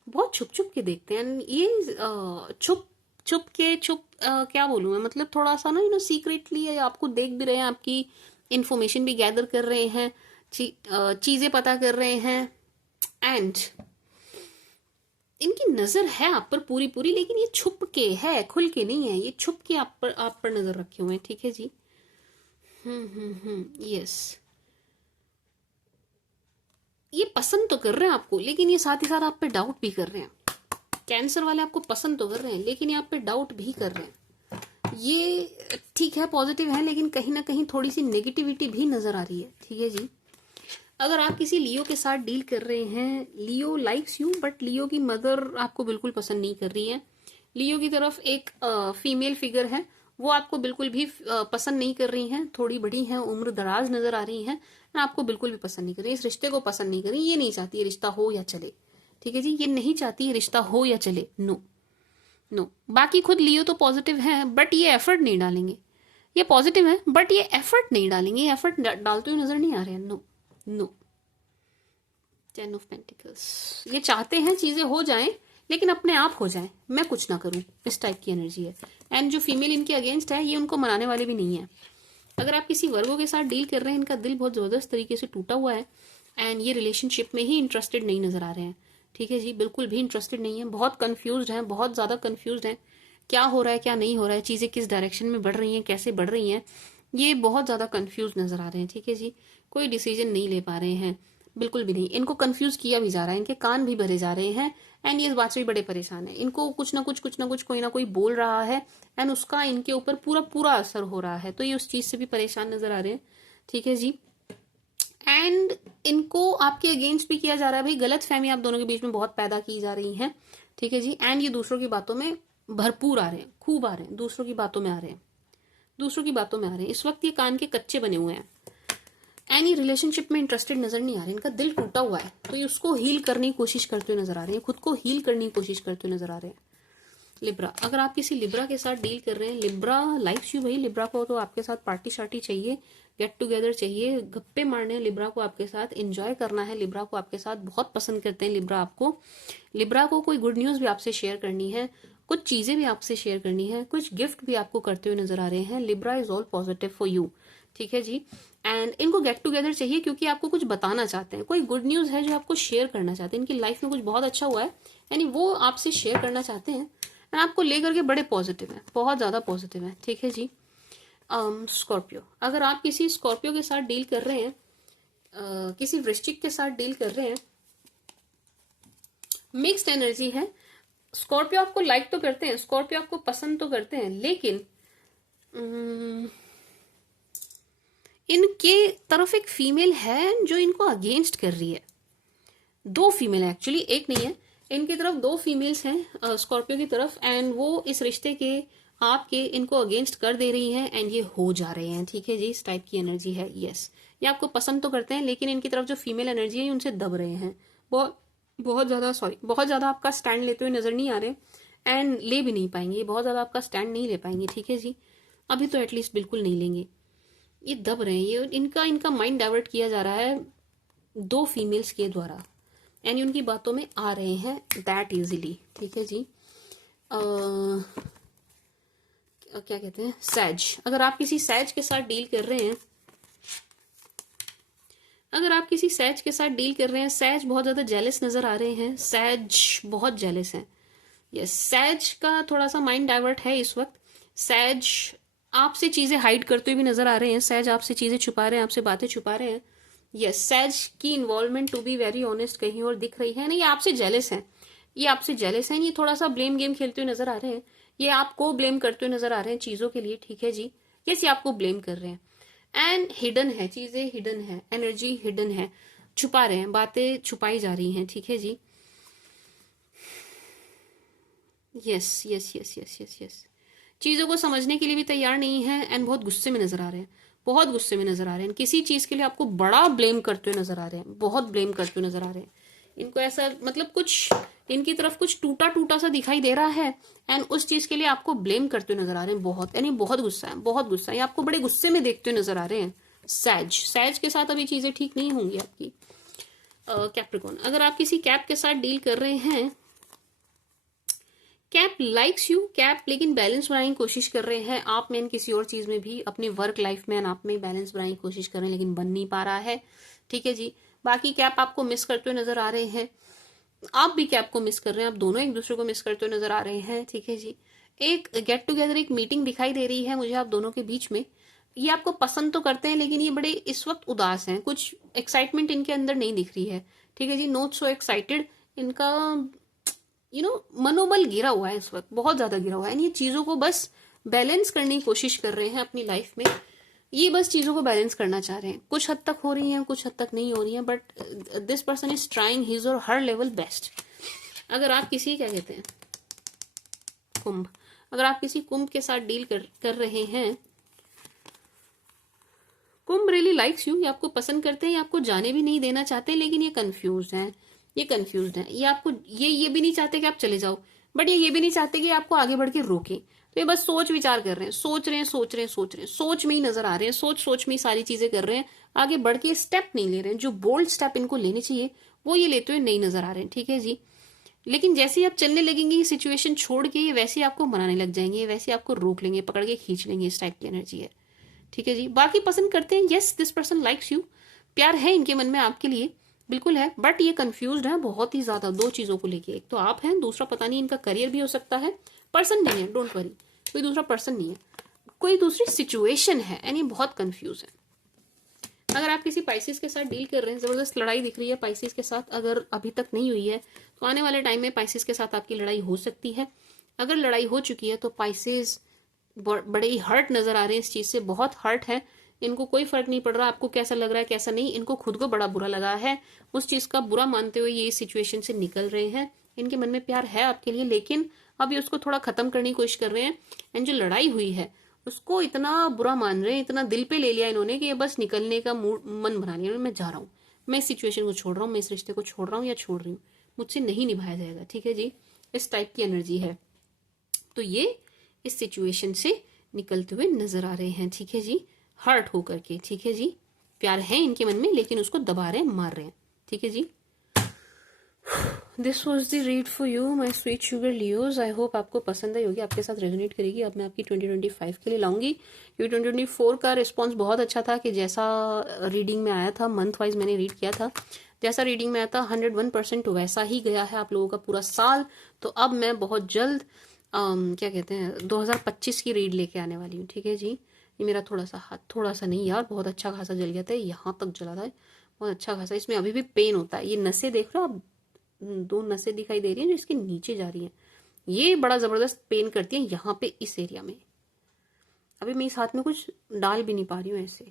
बहुत छुप छुप के देखते हैं। ये छुप छुप के क्या बोलूं मैं, मतलब थोड़ा सा ना सीक्रेटली आपको देख भी रहे हैं, आपकी इंफॉर्मेशन भी गैदर कर रहे हैं, चीजें पता कर रहे हैं, एंड इनकी नजर है आप पर पूरी पूरी, लेकिन ये छुप के है, खुल के नहीं है, ये छुप के आप पर नजर रखे हुए हैं। ठीक है जी, यस, ये पसंद तो कर रहे हैं आपको, लेकिन ये साथ ही साथ आप पे डाउट भी कर रहे हैं। कैंसर वाले आपको पसंद तो कर रहे हैं, लेकिन ये आप पे डाउट भी कर रहे हैं। ये ठीक है, पॉजिटिव है, लेकिन कहीं ना कहीं थोड़ी सी नेगेटिविटी भी नजर आ रही है। ठीक है जी, अगर आप किसी लियो के साथ डील कर रहे हैं, लियो लाइक्स यू, बट लियो की मदर आपको बिल्कुल पसंद नहीं कर रही है। लियो की तरफ एक फीमेल फिगर है वो आपको बिल्कुल भी पसंद नहीं कर रही हैं, थोड़ी बड़ी हैं, उम्र दराज नजर आ रही हैं, आपको बिल्कुल भी पसंद नहीं कर रही, इस रिश्ते को पसंद नहीं कर रही, ये नहीं चाहती ये रिश्ता हो या चले। ठीक है जी, ये नहीं चाहती ये रिश्ता हो या चले, नो नो। बाकी खुद लियो तो पॉजिटिव है, बट ये एफर्ट नहीं डालेंगे। ये पॉजिटिव है बट ये एफर्ट नहीं डालेंगे, ये एफर्ट डालते हुए नजर नहीं आ रहे हैं, नो नो। 10 ऑफ पेंटिकल्स, ये चाहते हैं चीजें हो जाएं लेकिन अपने आप हो जाएं, मैं कुछ ना करूं, इस टाइप की एनर्जी है। एंड जो फीमेल इनके अगेंस्ट है ये उनको मनाने वाले भी नहीं है। अगर आप किसी वर्गों के साथ डील कर रहे हैं, इनका दिल बहुत जबरदस्त तरीके से टूटा हुआ है एंड ये रिलेशनशिप में ही इंटरेस्टेड नहीं नजर आ रहे हैं। ठीक है जी, बिल्कुल भी इंटरेस्टेड नहीं है, बहुत कंफ्यूज्ड हैं, बहुत ज्यादा कंफ्यूज्ड हैं, क्या हो रहा है क्या नहीं हो रहा है, चीजें किस डायरेक्शन में बढ़ रही हैं, कैसे बढ़ रही हैं, ये बहुत ज्यादा कंफ्यूज नजर आ रहे हैं। ठीक है जी, कोई डिसीजन नहीं ले पा रहे हैं, बिल्कुल भी नहीं। इनको कंफ्यूज किया भी जा रहा है, इनके कान भी भरे जा रहे हैं एंड ये इस बात से भी बड़े परेशान है। इनको कुछ ना कुछ कोई ना कोई बोल रहा है एंड उसका इनके ऊपर पूरा पूरा असर हो रहा है, तो ये उस चीज से भी परेशान नजर आ रहे हैं। ठीक है जी, एंड इनको आपके अगेंस्ट भी किया जा रहा है, भाई गलत फहमी आप दोनों के बीच में बहुत पैदा की जा रही है। ठीक है जी, एंड ये दूसरों की बातों में भरपूर आ रहे हैं, खूब आ रहे हैं, दूसरों की बातों में आ रहे हैं, दूसरों की बातों में आ रहे हैं। इस वक्त ये कान के कच्चे बने हुए हैं एंड ये रिलेशनशिप में इंटरेस्टेड नजर नहीं आ रहे, इनका दिल टूटा हुआ है, तो ये उसको हील करने की कोशिश करते हुए नजर आ रहे हैं, खुद को हील करने की कोशिश करते हुए नजर आ रहे हैं। लिब्रा, अगर आप किसी लिब्रा के साथ डील कर रहे हैं, लिब्रा लाइक्स यू, भाई लिब्रा को तो आपके साथ पार्टी शार्टी चाहिए, गेट टुगेदर चाहिए, गप्पे मारने हैं लिब्रा को आपके साथ, एंजॉय करना है लिब्रा को आपके साथ, बहुत पसंद करते हैं लिब्रा आपको। लिब्रा को कोई गुड न्यूज भी आपसे शेयर करनी है, कुछ चीजें भी आपसे शेयर करनी है, कुछ गिफ्ट भी आपको करते हुए नजर आ रहे हैं। Libra is all positive for you. ठीक है जी, एंड इनको गेट टुगेदर चाहिए क्योंकि आपको कुछ बताना चाहते हैं, कोई गुड न्यूज है जो आपको शेयर करना चाहते हैं, इनकी लाइफ में कुछ बहुत अच्छा हुआ है यानी वो आपसे शेयर करना चाहते हैं एंड आपको लेकर के बड़े पॉजिटिव है, बहुत ज्यादा पॉजिटिव है। ठीक है जी, स्कॉर्पियो, अगर आप किसी स्कॉर्पियो के साथ डील कर रहे हैं, किसी वृश्चिक के साथ डील कर रहे हैं, मिक्स्ड एनर्जी है। स्कॉर्पियो आपको लाइक तो करते हैं, स्कॉर्पियो आपको पसंद तो करते हैं, लेकिन इनके तरफ एक फीमेल है जो इनको अगेंस्ट कर रही है। दो फीमेल है एक्चुअली, एक नहीं है, इनकी तरफ दो फीमेल्स हैं स्कॉर्पियो की तरफ, एंड वो इस रिश्ते के आपके इनको अगेंस्ट कर दे रही हैं एंड ये हो जा रहे हैं। ठीक है जी, इस टाइप की एनर्जी है। यस, ये आपको पसंद तो करते हैं लेकिन इनकी तरफ जो फीमेल एनर्जी है उनसे दब रहे हैं, बहुत ज्यादा आपका स्टैंड लेते हुए नजर नहीं आ रहे एंड ले भी नहीं पाएंगे, बहुत ज्यादा आपका स्टैंड नहीं ले पाएंगे। ठीक है जी, अभी तो एटलीस्ट बिल्कुल नहीं लेंगे, ये दब रहे हैं, ये इनका माइंड डाइवर्ट किया जा रहा है दो फीमेल्स के द्वारा यानी उनकी बातों में आ रहे हैं दैट इजीली। ठीक है जी, क्या कहते हैं, सैज, अगर आप किसी सैज के साथ डील कर रहे हैं, अगर आप किसी सैज के साथ डील कर रहे हैं, सैज बहुत ज्यादा जेलस नजर आ रहे हैं, सैज बहुत जेलस हैं। यस, सैज का थोड़ा सा माइंड डाइवर्ट है इस वक्त, सैज आपसे चीजें हाइड करते हुए भी नजर आ रहे हैं, सैज आपसे चीजें छुपा रहे हैं, आपसे बातें छुपा रहे हैं। यस, सैज की involvement to be very honest कहीं और दिख रही है, नहीं ये आपसे जेलस हैं, ये आपसे जेलस हैं, ये थोड़ा सा ब्लेम गेम खेलते हुए नजर आ रहे हैं, ये आपको ब्लेम करते हुए नजर आ रहे हैं चीजों के लिए। ठीक है जी, यस, ये आपको ब्लेम कर रहे हैं एंड हिडन है, चीजें हिडन है, एनर्जी हिडन है, छुपा रहे हैं, बातें छुपाई जा रही हैं। ठीक है जी, yes yes yes yes yes yes, चीजों को समझने के लिए भी तैयार नहीं है एंड बहुत गुस्से में नजर आ रहे हैं, बहुत गुस्से में नजर आ रहे हैं, किसी चीज के लिए आपको बड़ा ब्लेम करते हुए नजर आ रहे हैं, बहुत ब्लेम करते हुए नजर आ रहे हैं। इनको ऐसा मतलब कुछ इनकी तरफ कुछ टूटा टूटा सा दिखाई दे रहा है एंड उस चीज के लिए आपको ब्लेम करते हुए नजर आ रहे हैं, बहुत यानी बहुत गुस्सा है, बहुत गुस्सा है, आपको बड़े गुस्से में देखते हुए नजर आ रहे हैं। सैज के साथ अभी चीजें ठीक नहीं होंगी आपकी। कैप्रिकॉर्न, अगर आप किसी कैप के साथ डील कर रहे हैं, कैप लाइक्स यू, कैप लेकिन बैलेंस बनाने की कोशिश कर रहे हैं आप में किसी और चीज में भी, अपने वर्क लाइफ में आप में बैलेंस बनाने की कोशिश कर रहे हैं लेकिन बन नहीं पा रहा है। ठीक है जी, बाकी कैप आपको मिस करते हुए नजर आ रहे हैं, आप भी कैप को मिस कर रहे हैं, आप दोनों एक दूसरे को मिस करते हुए नजर आ रहे हैं। ठीक है जी, एक गेट टुगेदर, एक मीटिंग दिखाई दे रही है मुझे आप दोनों के बीच में, ये आपको पसंद तो करते हैं लेकिन ये बड़े इस वक्त उदास हैं, कुछ एक्साइटमेंट इनके अंदर नहीं दिख रही है। ठीक है जी, नॉट सो एक्साइटेड, इनका मनोबल गिरा हुआ है इस वक्त, बहुत ज्यादा गिरा हुआ है, ये चीजों को बस बैलेंस करने की कोशिश कर रहे हैं अपनी लाइफ में, ये बस चीजों को बैलेंस करना चाह रहे हैं, कुछ हद तक हो रही हैं, कुछ हद तक नहीं हो रही हैं, but this person is trying his और हर लेवल बेस्ट। अगर आप किसी क्या कहते हैं कुंभ, अगर आप किसी कुंभ के साथ डील कर रहे हैं, कुंभ रियली लाइक्स यू, ये आपको पसंद करते हैं, ये आपको जाने भी नहीं देना चाहते, लेकिन ये कंफ्यूज हैं, ये कंफ्यूज हैं, ये आपको ये भी नहीं चाहते कि आप चले जाओ, बट ये भी नहीं चाहते कि आपको आगे बढ़ के रोके। तो ये बस सोच विचार कर रहे हैं, सोच रहे हैं, सोच रहे हैं, सोच रहे हैं, सोच में ही नजर आ रहे हैं, सोच में ही सारी चीजें कर रहे हैं, आगे बढ़ के स्टेप नहीं ले रहे हैं। जो बोल्ड स्टेप इनको लेने चाहिए वो ये लेते हुए नहीं नजर आ रहे हैं, ठीक है जी। लेकिन जैसे ही आप चलने लगेंगे ये सिचुएशन छोड़ के, ये वैसे ही आपको मनाने लग जाएंगे, वैसे ही आपको रोक लेंगे, पकड़ के खींच लेंगे, इस टाइप की एनर्जी है, ठीक है जी। बाकी पसंद करते हैं, yes this person likes you, प्यार है इनके मन में आपके लिए, बिल्कुल है, बट ये कंफ्यूज्ड है बहुत ही ज्यादा दो चीजों को लेके। एक तो आप हैं, दूसरा पता नहीं इनका करियर भी हो सकता है। पर्सन नहीं है, डोंट वरी, कोई दूसरा पर्सन नहीं है, कोई दूसरी सिचुएशन है, यानी बहुत कंफ्यूज है। अगर आप किसी पाइसिस के साथ डील कर रहे हैं, जबरदस्त लड़ाई दिख रही है पाइसिस के साथ, अगर अभी तक नहीं हुई है तो आने वाले टाइम में पाइसिस के साथ आपकी लड़ाई हो सकती है। अगर लड़ाई हो चुकी है तो पाइसिस बड़े ही हर्ट नजर आ रहे हैं, इस चीज से बहुत हर्ट है, इनको कोई फर्क नहीं पड़ रहा आपको कैसा लग रहा है कैसा नहीं, इनको खुद को बड़ा बुरा लगा है, उस चीज का बुरा मानते हुए ये इस सिचुएशन से निकल रहे हैं। इनके मन में प्यार है आपके लिए, लेकिन अब ये उसको थोड़ा खत्म करने की कोशिश कर रहे हैं। एंड जो लड़ाई हुई है उसको इतना बुरा मान रहे हैं, इतना दिल पे ले लिया इन्होंने कि ये बस निकलने का मन बना लिया, मैं जा रहा हूँ, मैं इस सिचुएशन को छोड़ रहा हूँ, मैं इस रिश्ते को छोड़ रहा हूँ या छोड़ रही हूँ, मुझसे नहीं निभाया जाएगा, ठीक है जी। इस टाइप की एनर्जी है, तो ये इस सिचुएशन से निकलते हुए नजर आ रहे हैं, ठीक है जी, हर्ट होकर के, ठीक है जी। प्यार है इनके मन में, लेकिन उसको दबा रहे हैं, मार रहे हैं, ठीक है जी। This was the read for you my sweet sugar Leos. I hope आपको पसंद आई होगी, आपके साथ रेजोनेट करेगी। अब मैं आपकी 2025 के लिए लाऊंगी, क्योंकि 2024 का रिस्पॉन्स बहुत अच्छा था, कि जैसा रीडिंग में आया था, मंथ वाइज मैंने रीड किया था, जैसा रीडिंग में आया था 101% वैसा ही गया है आप लोगों का पूरा साल। तो अब मैं बहुत जल्द क्या कहते हैं 2025 की रीड लेके आने वाली हूँ, ठीक है जी। ये मेरा थोड़ा सा हाथ, थोड़ा सा नहीं यार, बहुत अच्छा खासा जल गया था, यहाँ तक जला था, बहुत अच्छा खासा। इसमें अभी भी पेन होता है, ये नसें देख रहे हो आप, दो नसें दिखाई दे रही हैं जो इसके नीचे जा रही हैं, ये बड़ा जबरदस्त पेन करती है यहाँ पे, इस एरिया में। अभी मैं इस हाथ में कुछ डाल भी नहीं पा रही हूँ ऐसे,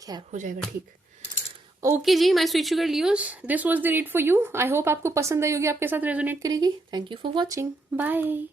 खैर हो जाएगा ठीक। ओके जी my sweet sugar Leos, this was the read for you. I hope आपको पसंद आई होगी, आपके साथ रेजोनेट करेगी। Thank you for watching, bye.